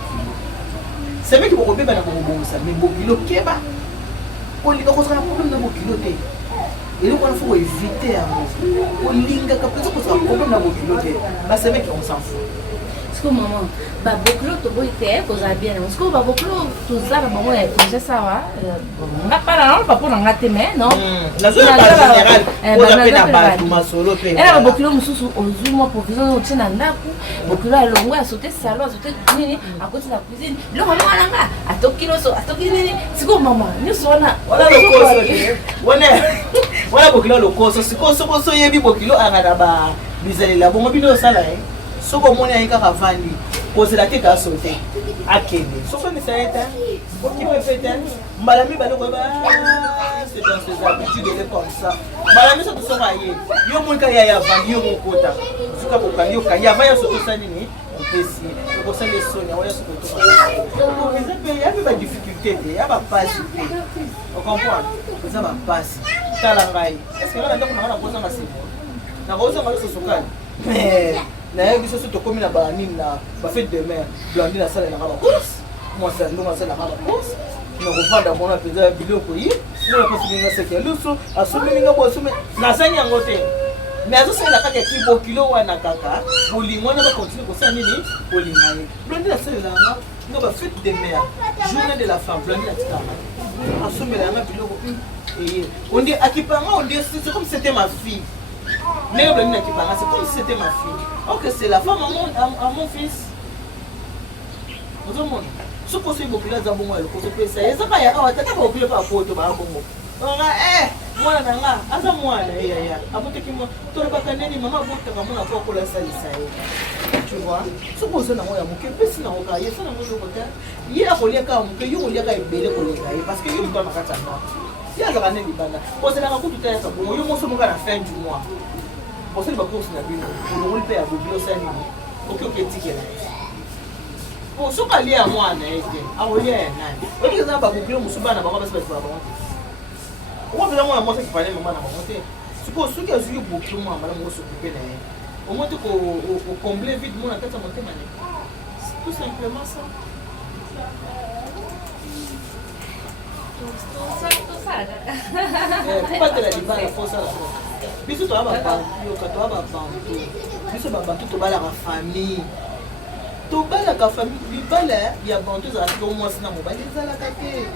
C'est mais qui vont rebondir dans rebondir ça. Mais bon, il est kéba. On lui a causé un problème dans mon piloté. Et donc il faut éviter à on linga quand peut-être un problème dans mon piloté. Bah c'est mais qu'on s'en fout. siko maman babokilo toboyi te kozala bien siko babokilo tozala bango ya projet sawa nga pana nano papo na nga te mais non ena babokilo mosusu ozwi mwa provision otie na ndako bokilo alongo asote salon asote nini akoti na cuisine biloko mwana nga atoki nyonso atoki nini siko mama nyonso wana wana bokilo lokoso siko soko soyebi bokilo akana bizalela bongo bino osala soko omoni aye kaka vandi kozela te ka sote akende sofandisa ye te okipepe te mbala mibale koyeba c'est dans ses habitudes ele comme ça mbala miso tosoko aye yo moni kaka ya vandi yo mokota suka kokandi okangi ava nyonso tosala nini opesi okosala esoni awa nyonso kotoka eza mpe ya mpe badifficulté te ya bapasi te ocomprendre eza bapasi tala ngai estce nga na ndako nanga nakozanga semo nakozanga lososokali nayebi biso so tokomi na banini na bafete de mer Blandine asalelaka bacourse mwasi andongo asalelaka bacourse nakovanda mona mpenza biloko ye mona mpasilinga seke ya luso asomelinga bo asome nasani yango te mais azosalela kaka eki bokilo wana kaka bolingo wana bakontinue kosala nini bolinga ye Blandine asalelanga nga bafete de mer journée de la femme Blandine atikaka asomela yanga biloko eye onde akipanga onde c'est comme c'était ma fille. Mais c'est comme si c'était ma fille. Ok, c'est la femme à mon fils. Vous avez ce que c'est beaucoup là, ça y est, ça y est, ça y est, pas photo, bah bon. Moi là, asa moi là, ya. Abote ki moi, toi pas kaneni maman abote ka mona kwa kola salisa ye. Tu vois? Ce que c'est na moi ya moke, pesi na oka, yesa na moi kota. Ye a kolia ka moke, yo kolia ka ebele kolia parce que yo doit makata na. Il y a des libana. Parce que la raconte tout est ça. Bon, yo mo so mo ka la fin du mois. Parce que ba course na bino. On le paye à bobilo ça ni. OK OK ticket. Bon, so ka li a moi na ete. A o li na. O li za ba bobilo mo so ba na ba ba se ba ba. O ba mo na mo se ki pale mama na mo te. Suko su ki azu bobilo mo mama mo so couper na. Au moins ko combler vite mon tête à monter mané. Tout simplement ça. Kupatela libala fosala biso to aba yoka to aba bantu biso babantu to bala ka famille libala ya bantu za ko mwasi na mobali zala kate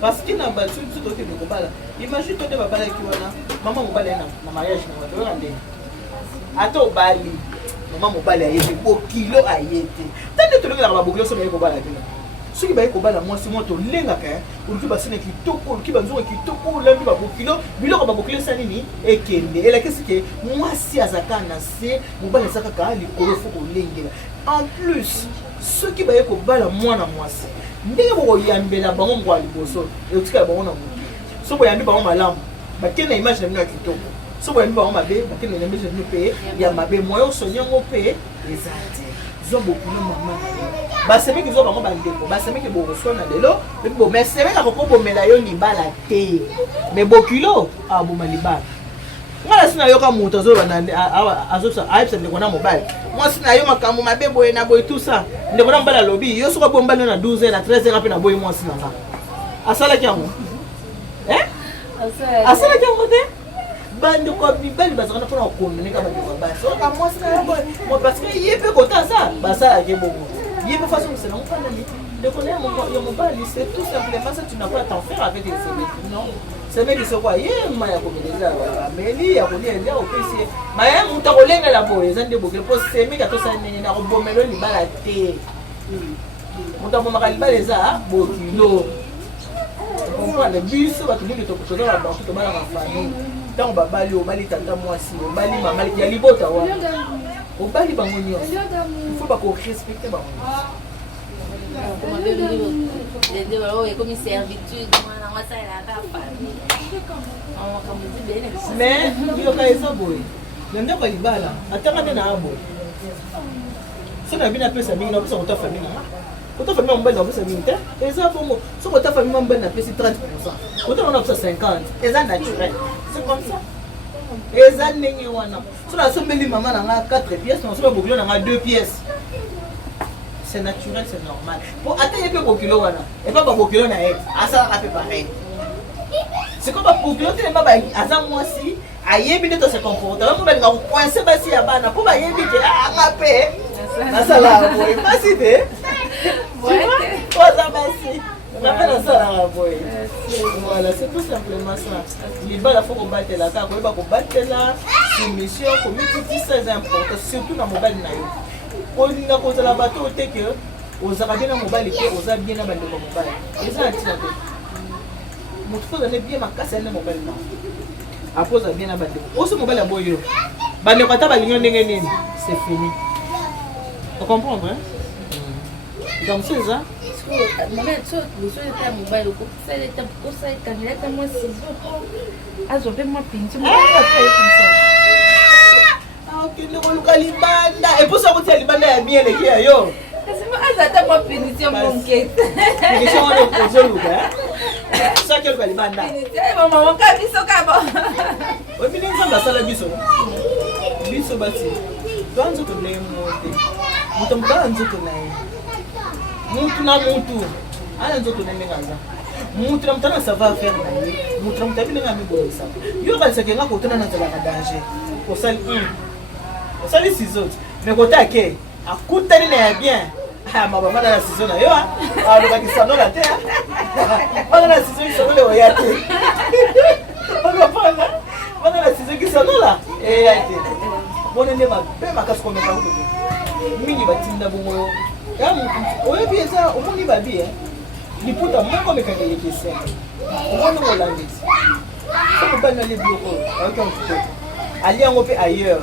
parce que na batu biso to ke ko bala imagine to de babala ki wana mama mobali na mariage na wato rande ato bali mama mobali ayete bokilo ayete tande to le ba bokilo so me ko bala kilo soki baye kobala mwasi mwa tolengaka oluki basene kitoko oluki banzongo kitoko olambi babokilo biloko babokilo esa nini ekende elakisi ke mwasi azaka na se mobali aza kaka likolo fo kolengela en plus soki baye kobala mwana mwasi ndenge bokoyambela bango ngo ya liboso eotikala bango na motu so boyambi bango malamu bakende na image na bino ya kitoko so boyambi bango mabe bakende na image na bino mpe ya mabe moyo osonyango mpe eza te zo bokilo mama basemeki zo bango bandeko basemeki bokosona lelo bo mais semeka kokobomela yo libala te mais bokilo aboma libala ngala sina yoka moto zo bana azosa ayipsa ndeko na mobile moi sina yo makambo mabe boye na boye tout ça ndeko na mbala lobi yo soka bombala na 12h na 13h pe na boye moi sina nga asala kiango asala kiango te bande ko bibali bazana pona komunika bandeko basi oka moi sina yo parce que yepe kota ça basala ke bongo yepe façon c'est non pas de connaître mon mobile c'est tout simplement ça tu n'as pas à t'en faire avec les CB non c'est même ce quoi yé maya ko meleza mais li ya ko lia au PC maya muta ko lenga la boye zande bokele po semi ka to sa nene na ko bomelo ni bala te muta bo makali baleza bokilo comprendre biso ba tuli to ko za ba ko bala ma famille tant ba bali o bali tata mwasi o bali mama ya libota wa o bali bango nyo il faut ba ko respecter bango comme servitude mais yoka eza boye na ndako ya libala atanga nde na aboye so na bino apesa mingi na opesa kota famille mama kota famille mobali na opesa mingi te eza bongo so kota famille mobali na apesi 30% kota wana opesa 50 eza naturel c'est comme ça eza ndenge wana so nasombeli mama na nga 4 pièces nasombeli bokilo na nga 2 pièces. C'est naturel, c'est normal. Pour atteindre peu bokilo wana, et pas bokilo na et, ça a fait pareil. C'est comme bokilo te ba aza mwasi, ayebi de se comporter. Mo ba nga coincer basi ya bana, po ba yebi ke ngapé. nasala boye basi te oza basi nape nasalaka boye voilà c'est tout simplement ça libala fo kobatela kaka koyeba kobatela soumission komititisa eza important surtout na mobali na yo kolinga kozala bato te ke ozaka bien na mobali te oza bien na bandeko mobali eza na ntina te motu fo ozane bien makasi ane mobali na apres oza bien na bandeko oso mobali aboyo bandeko ata balingo ndenge nini c'est fini o comprendre donc c'est ça okende koluka libanda eposa kotia libanda ya bien eleki ya yo soki oluka libanda obini nzambe asala biso biso basi toa nzoto na ye mote moto mokala nzoto na ye mutu na mutu ana nzoto na ndenge aza mutu na mutu ana savoir faire na ye mutu na mutu abi ndenge amibongisa yo balisaka nga kotana nazalaka danger osali sizo mais kota ake akutani na ya bien mabamana na sizo na yo alobaki sanola te bana na sizo kisanola oya te okopanga bana na sizo kisanola eya te bona nde mabe makasi komeka kote mingi batinda bongo oyebi eza omoni babi liputa moko mekanga yekese omoni molandisi sokobali na libiloko ayoki ankikote ali yango mpe ailleurs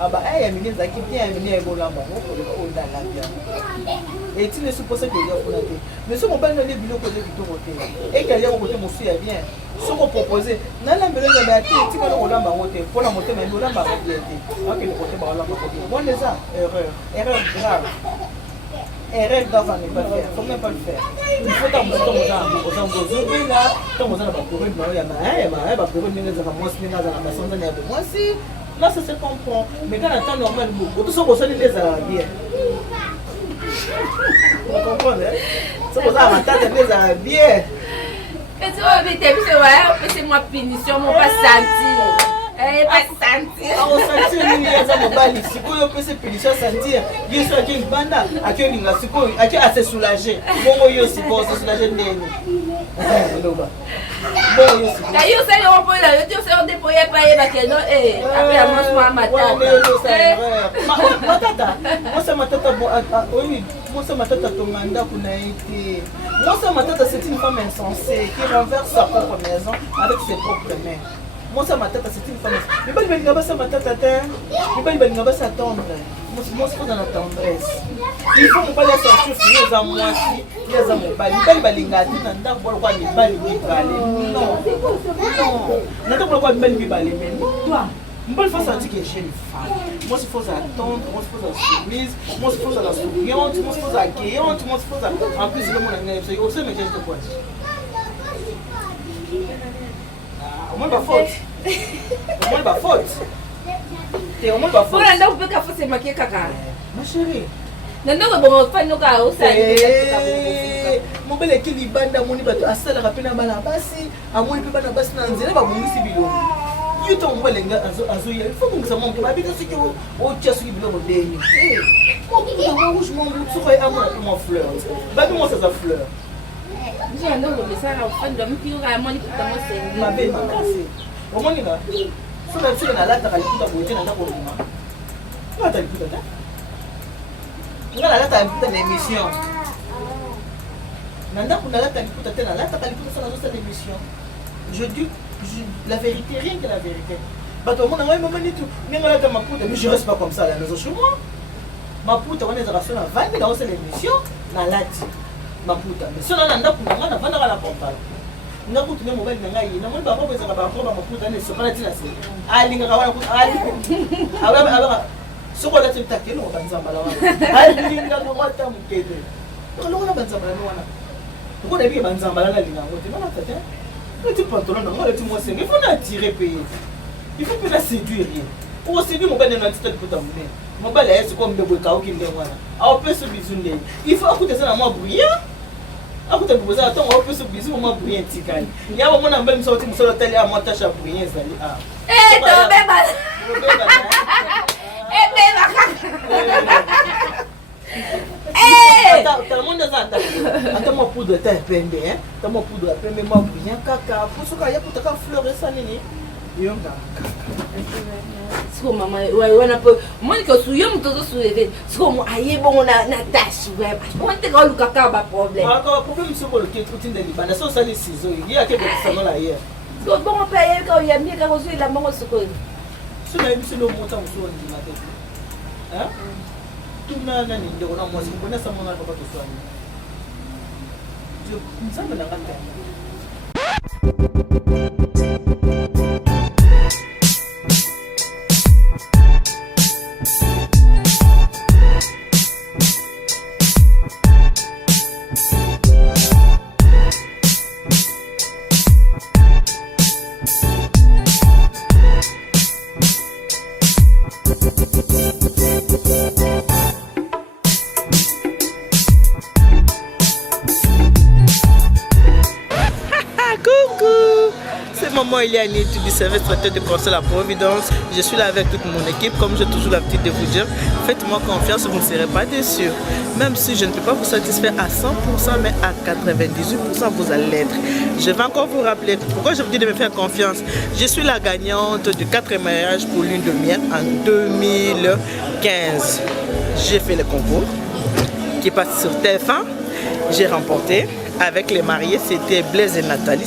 aba ya mini ezalaki bien ya mini ebolamba ondala bien etine supose ke eza kuna te mais so mobali na lie biloko eza kitoko te eke ali yango kote mosu ya bien soko propose nalambelo nzambe ya te etikala kolamba yango te mpona motema yebi olambaka bien te akende kote baolamba kote bon eza erreur grave erreur grave à ne pas faire faut même pas le faire il faut tant mosu tongo ozobela ntango oza na baperiode na yo ya baperiode ndenge ezaka mwasi ndenge azala basanzani ya bomwasi là ça se comprend mais quand attend normal beaucoup tout ça qu'on sait les arabiens vous comprenez ça qu'on a matin les arabiens et tu vas vite c'est moi punition mon pas sentir pas sentir on sentir ni ya mobali sikoyo peut se punition sentir yeso aki banda aki linga sikoyo aki assez soulager bongo yo sikoyo se soulager ndeni loba D'ailleurs, c'est le repos là, le Dieu s'est déployé par les baquets, non? Eh, après la manche, moi, ma tata. Moi, c'est ma tata. Oui, moi, c'est ma tata. Ton mandat qu'on a été. Moi, c'est ma tata, c'est une femme insensée qui renverse sa propre maison avec ses propres mains. Moi, c'est ma tata, c'est une femme. Mais pas le bel c'est ma tata. Mais pas le bel c'est tendre. Moi, c'est pas dans la tendresse. Il faut pas laisser sortir sur les amours. Les amours, les balingati, n'anda pas quoi les balingati. Non, n'anda pas quoi les balingati. Toi, moi, il faut sentir que j'ai une femme. Moi, il faut attendre, moi, il faut soumise, moi, il faut la souriante, moi, il faut accueillante, moi, il faut en plus, c'est mon ami. C'est aussi mais qu'est-ce que quoi? Au moins, pas faute. Au moins, pas faute. Et au moins, pas faute. Pour l'endroit où peut c'est maquillé caca. Ma chérie. Nando bon fa no ka osali mobile ekili banda moni bato asala rapena bana basi amoni pe bana basi na nzela ba bongisi bilo yuto mbolenga azo ya faut que ça monte ba bita siki o tia siki bilo modeni mon rouge mon soko ya mon fleur ba moi ça fleur j'ai un autre message au fan de mukiro ka moni puta mo sengi ma be makasi omoni nga so na tsina na lata ka likuta boje na ndako ngoma lata likuta ta nga na lata likuta na émission nanda kuna lata likuta te na lata ka likuta sana zo émission je dis la vérité rien que la vérité bato mona ngai maman nitu nga lata maputa mais je reste pas comme ça à la maison chez moi maputa wana za rasona vande ka osala émission na lati maputa mais sona nanda kuna nga na vanda la portale nga kutu ne mobile na ngai na mona ba ko bezaka ba ko ba maputa ne sokala tina se alinga ka wana kutu ali aba soko la tita ke no banzamba la wana alinga ko mata mukede ko lo na banzamba la wana ko na bi banzamba la linga ngote mama tata le petit pantalon na ngala ti mo sengi il faut na attirer payer il faut pas la séduire pour séduire mon bana na tita de puta mune mon bala est comme de boka o kinde wana a peut se bizunde il faut akuter ça na moi bruyant akuter proposer attends on peut se bizu moi bruyant tikali ya ba mona mbele mso ti mso tele a moi tacha bruyant zali ah to beba beba moi poudre ta pembe hein ta moi poudre pembe moi bien kaka pour ce qu'il y a pour ta fleur ça nini yonga siko mama ouais na peu moi que souyo mutozo soulever siko mo aye bon na tâche ouais on te ka luka ka ba problème encore problème c'est que le qui tout de libana ça ça les ciseaux il y a quelque chose dans la hier so bon on paye ka ya mi ka ko souyo la mongo siko so na biso no monta muso ndi mate hein tout na nani ndeko na moi c'est bona ça mon alba to soigner je ça me la rappelle. Maman Eliane du service traiteur de conseil à Providence. Je suis là avec toute mon équipe. Comme j'ai toujours l'habitude de vous dire, faites-moi confiance, vous ne serez pas déçus. Même si je ne peux pas vous satisfaire à 100%, mais à 98%, vous allez l'être. Je vais encore vous rappeler pourquoi je vous dis de me faire confiance. Je suis la gagnante du 4e mariage pour lune de miel en 2015. J'ai fait le concours qui passe sur TF1. J'ai remporté avec les mariés, c'était Blaise et Nathalie.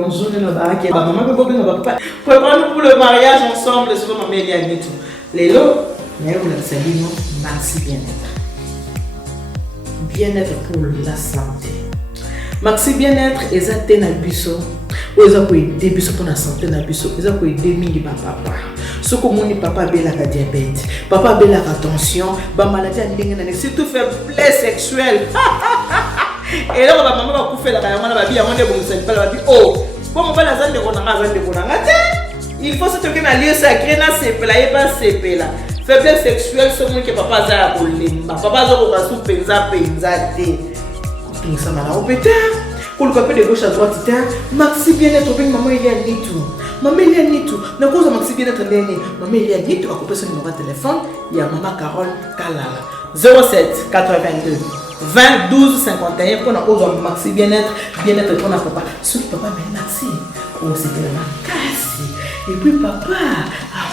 Bonjour, maman peut pas préparons-nous pour le mariage ensemble sur ma mère et tout. Les lots, mais vous le savez, non, merci bien-être. Bien-être pour la santé. Maxi bien-être, ils ont été dans le bureau. Ils ont aidé biso pour la santé dans le bureau. Ils ont aidé mingi papa. Ce que mon papa a la diabète, papa a la tension, ba maladie à surtout faiblesse sexuelle. Et là, maman va couper la caméra, va dire, oh, comment va la zone de il faut se trouver dans un lieu sacré, dans ce plat, et pas ce plat. Faiblesse sexuelle, c'est moi qui papa a appelé. Papa a appelé tout ça m'a répété. Pour le copain de gauche à droite, Maxi bien-être, maman il y a ni tout. Maman il y a ni tout. Na cause Maxi bien-être dernier, maman il y a ni tout. À couper son numéro de téléphone, il y a maman Carole Kalala 07 82 20 12 51 pour la cause Maxi bien-être pour la papa. Ce papa mais Maxi, oh c'était la casse. Et puis papa,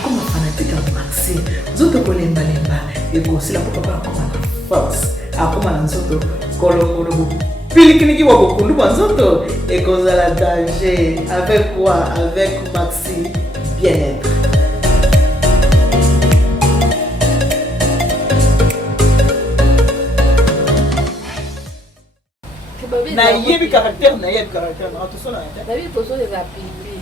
comme un fanatique à Maxi, zoto kolemba lemba et aussi la papa comme un force. Comme un zoto kolongolo. Pilikini wa bokundu banzoto et cause la danger avec quoi? Avec Maxi bien-être. Na yebi caractère na yebi caractère na to sona ta. David poso les appliquer.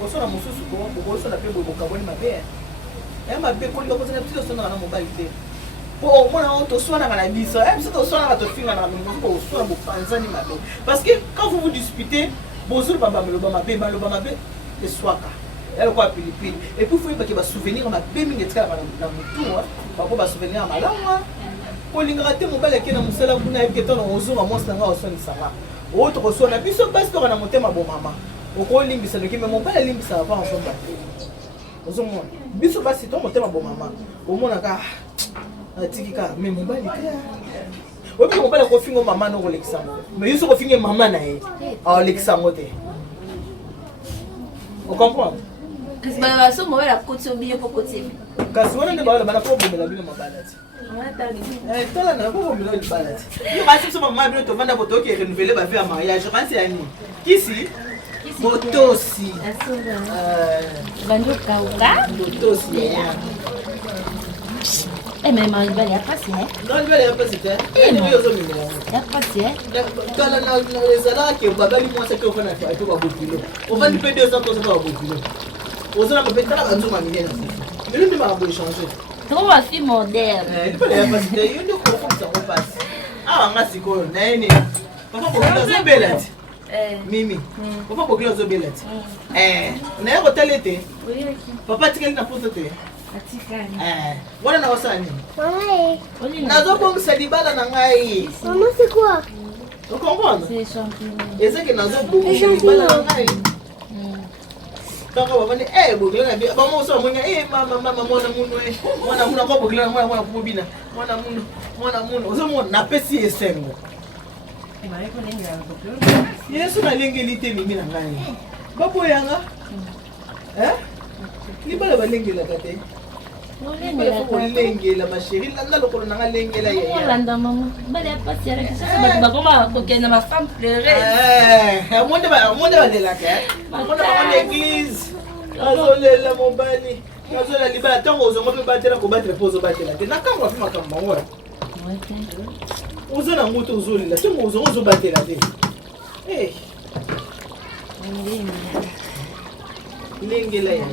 Ko sona mususu ko sona pe boka boni mabe. Ya mabe ko liko sona petit sona na mobile te. Pour moi, on te soigne dans la vie. Si tu soignes dans ta fille, on te soigne pour parce que quand vous vous disputez, bonjour, papa, le bama, le soir. Elle quoi Philippines. Et puis, il faut que va souvenir ma bébé qui est dans le tour. Papa va souvenir à ma langue. Pour l'ingrater, mon bel qui est dans mon salaire, vous n'avez pas au jour à mon standard au son de Sarah. Autre reçoit la puissance parce qu'on a monté ma bonne maman. Au coin limbi, c'est le qui me mon père limbi, ça va ensemble. Aux hommes, biso basi ton monté ma bonne maman. Au moins, a tikika, mais mon bel est. Oui, mon père a confié mon maman au Alexandre. Mais il se confie maman à Alexandre. Vous comprenez? Kasi ba so mo la côté obiyo po côté. Kasi wana ndio bana problem la bila mabalati. Tola na ko bila mabalati. Yo basi so mama bila to vanda boto ki renouveler ba vie à mariage. Pense ya ni. Kisi? Botosi. Banjo kauka. Botosi. Mais ma belle ya passé hein. Non, belle ya passé hein. Ni yo zo mino. Ya passé hein. Kala na rezala ke babali moi ça ke ofana fa to ba botilo. On va dépendre 2 ans to ça ba botilo. Aux hommes, on peut pas la manger mais nous ne va pas changer. Trop ma fille moderne. Il peut pas passer. Il nous confond ça on passe. Ah, on a si quoi nani. Papa pour que ça belette. Mimi. Papa pour que ça belette. On a hôtel été. Oui, papa tikeli na poto te. atikani. Wana na wasani. Ouais. Nazo pour salibala na ngai. Maman, c'est quoi? Tu comprends? C'est champignon. Et c'est que nazo pour salibala na ngai. Kaka babane bogela na ba mo so mwenye mama mwana munu ko bogela mwana kubina mwana munu ozo mo na pesi esengo Mari ko lenga ko. Yesu na lengeli te mimi na ngai babo yanga ni bala balengela kate lengela ma chérie landa lokolo na lengela ya landa mama bale apasi ya kisa ba koma ko kena ma femme pleurer monde ba de la ke monde ba l'église azolela mobali azolela libala tango ozongo pe batela ko batela pozo batela te nakango afi makambo ngo ozo na moto ozolela tango ozongo zo batela te lengela ya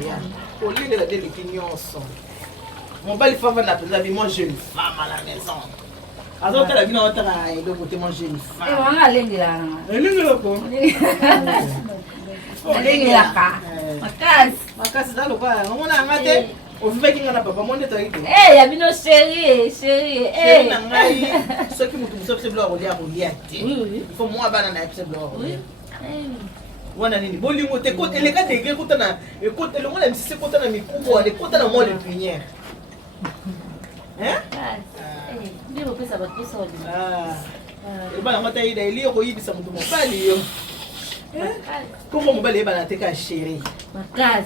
olengela de l'opinion. Mon bal femme n'a pas moi jeune femme à la maison. Alors que la vie n'a pas été de côté moi jeune femme. Et on a lengela. Lengela quoi? Lengela ka. Makas dans le quoi? On a maté. On fait qu'il y a papa mon détail. Ya bino chérie. Chérie na ngai. Ce qui mutu muso pseblo olia olia ti. Il faut moi bana na pseblo. Oui. Wana nini bolingo te kote le ka dege kota na ekote le mona msise kota na mikubo ale kota na moi de pinière. Ndio pesa batosa wali. Bana mata ida ili ko yibisa mutu mobali yo. Comment mobali eba na teka chérie. Makas.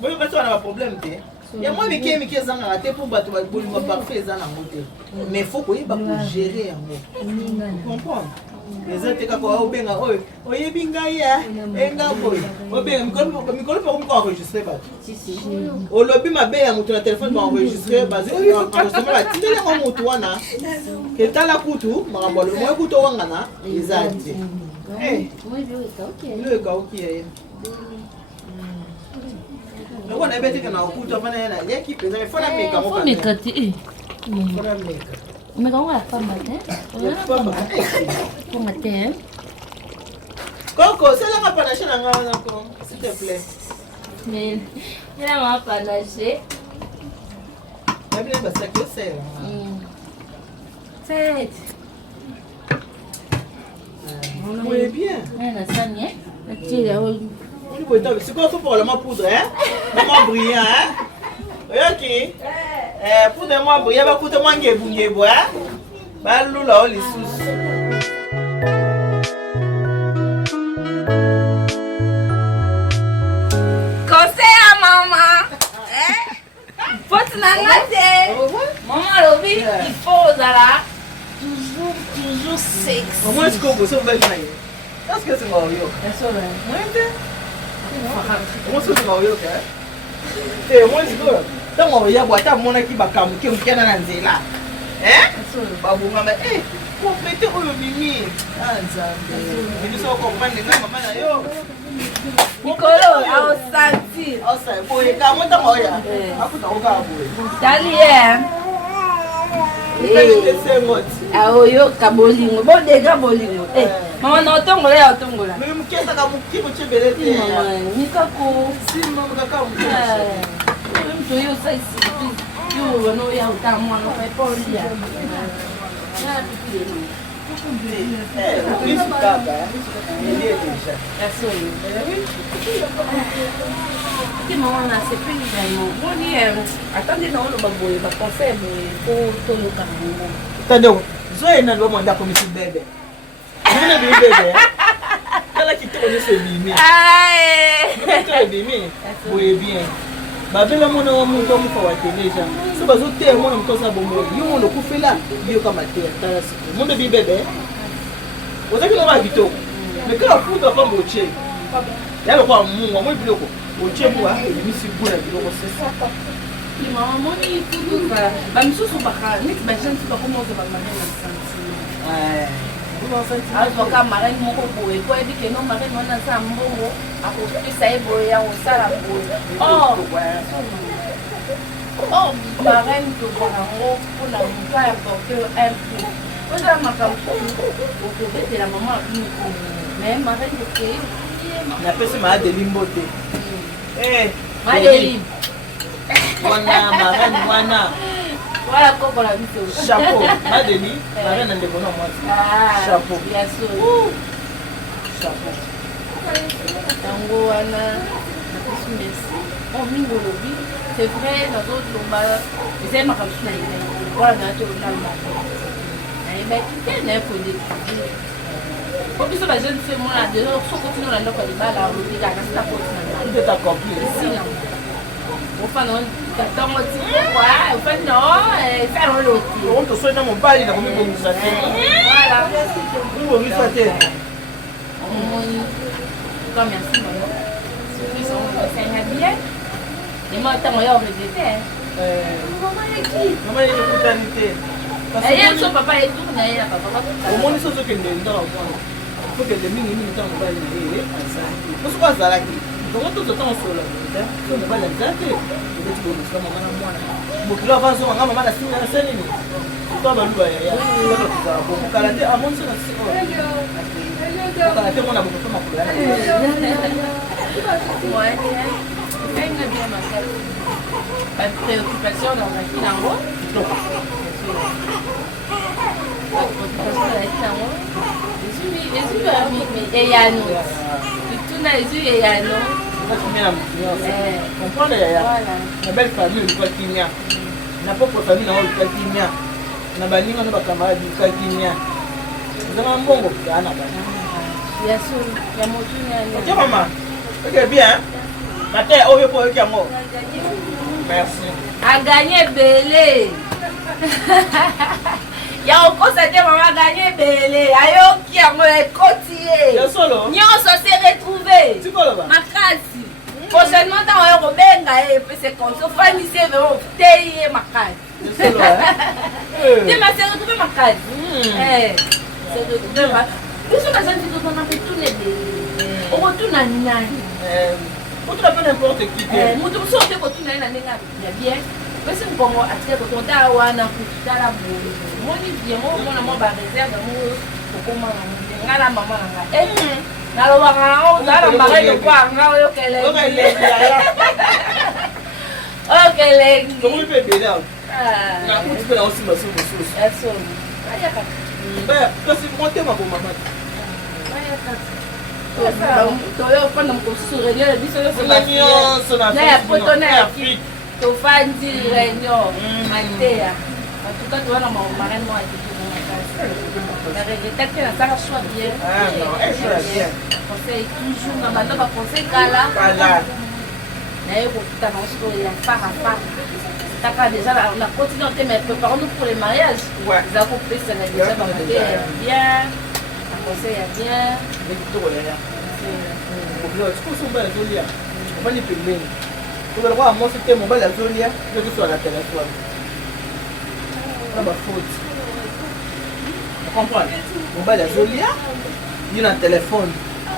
Boyo bato wana ba problème te. Ya moi miki zanga te pour bato ba bolingo parfait za na mote. Mais faut ko yeba ko gérer yango. Comprendre? Les autres quand on benga oye binga ya enga boy obenga mikolo pa ko enregistrer ba si o lobi mabe ya mutu na téléphone ba enregistrer ba enregistrer ba tindela ko mutu wana ke tala kutu makambo lo mo kutu wangana izati le ka okay ngo na bete kana kutu afana yana yaki pesa me fona meka mo fona meka. Mais comment la femme matin? Pour matin. Coco, c'est la panache na ngana ko, s'il te plaît. Mais il a ma panache. Mais bien parce que c'est. C'est. On est bien. On a ça bien. On est bon, c'est quoi pour la poudre hein? Maman brillant hein? OK. Pour de moi brillant ba coûte moi ngebu hein? Ba lula oli sous. Conseil à maman. Faut n'angater. Maman lobi, il faut là toujours sexe. Maman est-ce qu'on peut se belle maille? Est-ce que c'est moi yo? C'est ça là. Comment ça c'est moi yo ka? Moi c'est quoi? Tant on ya boita mona ki bakamu ki ukena na nzela. Babu mama pour prêter au mimi. Ah nzambe. Nous sommes comprendre na mama na yo. Nicolo, au santi. Au santi. Boye ka monta moya. Akuta oka boye. Dali Oyo kabolingo bodega bolingo mama na otongola ya otongola mukesaka mukimo chebele te nikako sima mukaka mtu yo saisi yo no ya utamwa no pa polia Maman, c'est plus vraiment. Moi, attendez, non, le bagouille, va pas faire, mais pour tout le carrément. Attendez, Zoé n'a pas mandat comme si bébé. Vous n'avez pas bébé. Quand la quitte, on est se bimé. Vous êtes bimé. Vous voyez bien. Babela mona wa muntu omufa wa teleja. So bazote mona mtosa bomo. Yo mona kufela, yo kama tea tala siku. Monde bi bébé. Ozaki no ba bito. Mais quand la foudre pas moché. Ya lo kwa mungu, mo biloko. Ochebwa misi bula biloko sesa. Ni maman moni tout ba misusu baka nit ba jeune tout ba comment ba marraine na senti. Avocat marraine moko boye ko ebi ke no marraine wana sa mbongo akopesa ye boye ya osala boye. Oh marraine to bango pona muka ya porter un peu. Oza makambo ko bete la maman ko mais marraine ke na pesi ma de limbote. Madeleine. Wana marraine wana. Voilà comment la vie chapeau. Madeleine, marraine de bonhomme moi. Chapeau. Bien sûr. Chapeau. Tango wana merci. On mingo lobi. C'est vrai dans d'autres lomba, c'est ma comme ça il est. Voilà dans tout le monde. Et ben qui est pour des Pour que ce soit jeune fille, moi, de l'autre, faut continuer à l'autre, il va la rouler, la reste à continuer. Il est accompli. Si, non. Au fin, non, dans mon petit quoi, au fin, non, faire un lot. On te souhaite mon bail, il a remis pour nous acheter. Voilà. Nous, on lui souhaite. Comme merci, maman. C'est un bien. Et moi, tant que j'étais. Maman, il est qui? Maman, il est de brutalité. Et son papa est tout, mais papa. Au moins, ils sont ceux qui ne dans il faut que les minutes dans le bail de pour ce qu'on a dit. Donc, tout le temps, on se l'a dit. On ne va pas l'exacter. Il est pour nous, maman, moi. Donc, là, avant, on a maman la signe à la scène. Toi, ma loupe, il y a beaucoup de karaté à mon sens. Karaté, on a beaucoup de temps. Ouais, c'est bien ma carte. Pas de préoccupation dans la vie en haut. Et ya no tuna ezu et ya no comprendre la belle famille ilikuwa kimya na popo famille nao ilikuwa kimya na baninga na bakamara ilikuwa kimya zama mbongo kana bana ya so ya motuna ok maman ok bien matin oyo po ki amo merci a gagné belé ya okosate mama gagné belé ayoki yango ekoti ye nyonso se retrouvé makasi prochainement ntango oyo kobenga ye pese konse ofandisi ye veo tei ye makasi te ma se retrouvé makasi se retrouvé biso bazanti tozana kotuna ebele okotuna nani otuna pe n'importe qui moto mosusu ote kotuna ye na ndenge ya bien pesi mkongo atika kotonta wana kutala boye moni bien mona mwa bareserve mo kokoma nga na mama na nga nalobaka yango ozala mbaka lokwa nga oyokelengi kasi motema bomamaki toyo fanda mokosusu réunion biso nyonso na ya poto na ya kiti tofandi réunion mateya atuka towana marraine mo akituna makasi na regreta te nasala choix bien conseil toujours na banda baconseil kala naye kokuta nango sikoyo ya farafara taka déjà la continue te mais préparons-nous pour les mariages eza kopesana déjà bamote ya bien na conseil ya bien mobali azolia obani pembeni ozalaka mosi te mobali azolia ezokosala na telefone na bafaute comprendre mobali azolia ye na telefone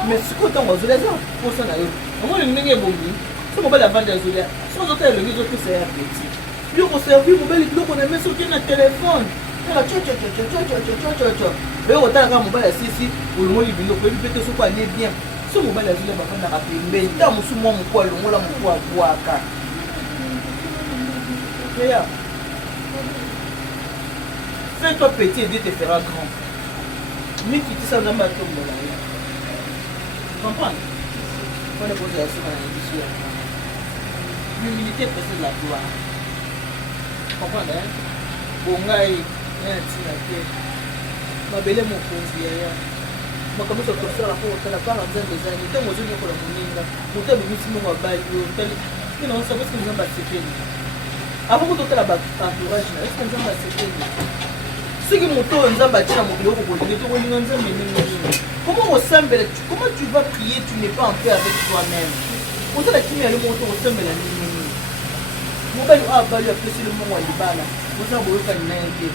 mais sikoyo ntango azolia eza posa na yo omoni ndenge ebongi so mobali avandi azolia so ozotala elongi ezopesa ya apeti yo koservi mobali biloko na mesa oke na telefone oyo kotalaka mobali asisi olongoli biloko oyebi mpe te soko alie bien so mobali azoli bafandaka pembeni ntango mosu mwa moku alongola moku abwaka oya fais-toi petit et Dieu te fera grand miki tisa nzambe atombola ye comprendre mpona kozala soka na biso ya l'humilité précède la gloire comprendre bongai ya ntina te mabele mokonzi yaya makambo nyonso tosala mpo kotala kaka nzambe ezali ntango ozonyokola moninga moto abimisi mongo abali yo mpena osaba eske nzambe asepeli avant totala baentourage na eske nzambe asepeli soki moto oyo nzambe atina mokili okokolinga tokolinga nzambe nini comment osambela comment tu vas prier tu n'es pas en paix avec toi-même otala kimi yali moto osambela nini mobali oyo abali apesi le mongo ya libala oza boyokani na ye te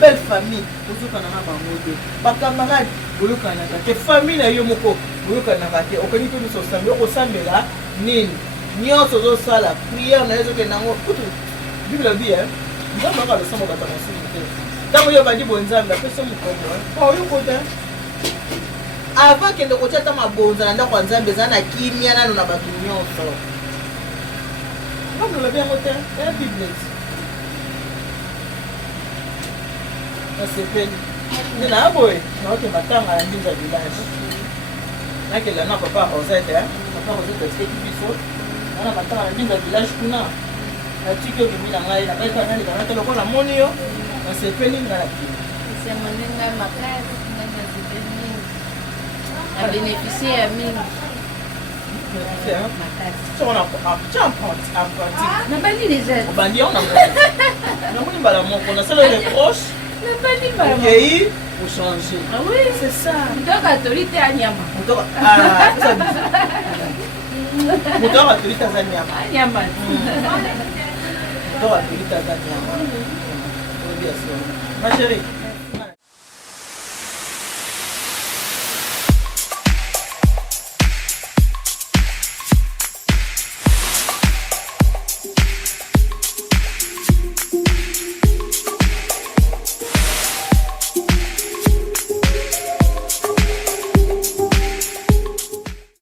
belle famille ozokana na bango te bacamarade boyokanaka te famille na yo moko boyokanaka te okangi to biso osambela okosambela nini nyonso ozosala priere na ye ezokende yango kutu bible abi nzambe aka losambo bato mosusu te ntango yo bandi boye nzambe apesa mokongo oyoko te avant kende kotia ata mabonza na ndako ya nzambe eza na kimia nano na bato nyonso ngamolobi yango te eya bible nasepeli nde na boye naokemba ntanga ya mbinza village nakela na papa rosette papa rosette ateki biso wana matanga na mbinza village kuna natiki okemi na ngai nabaekanalekana te lokola moni yo nasepeli nga na kili semonenga makasi nganga zipeni abénéficier ya mingi nabandi déjà obandi yango namoni mbala moko nasala reproche okei ochange oui c'est ça moto katoli te anyama moto katoli te aza nyama anyama moto katoli te aza nyama ma chérie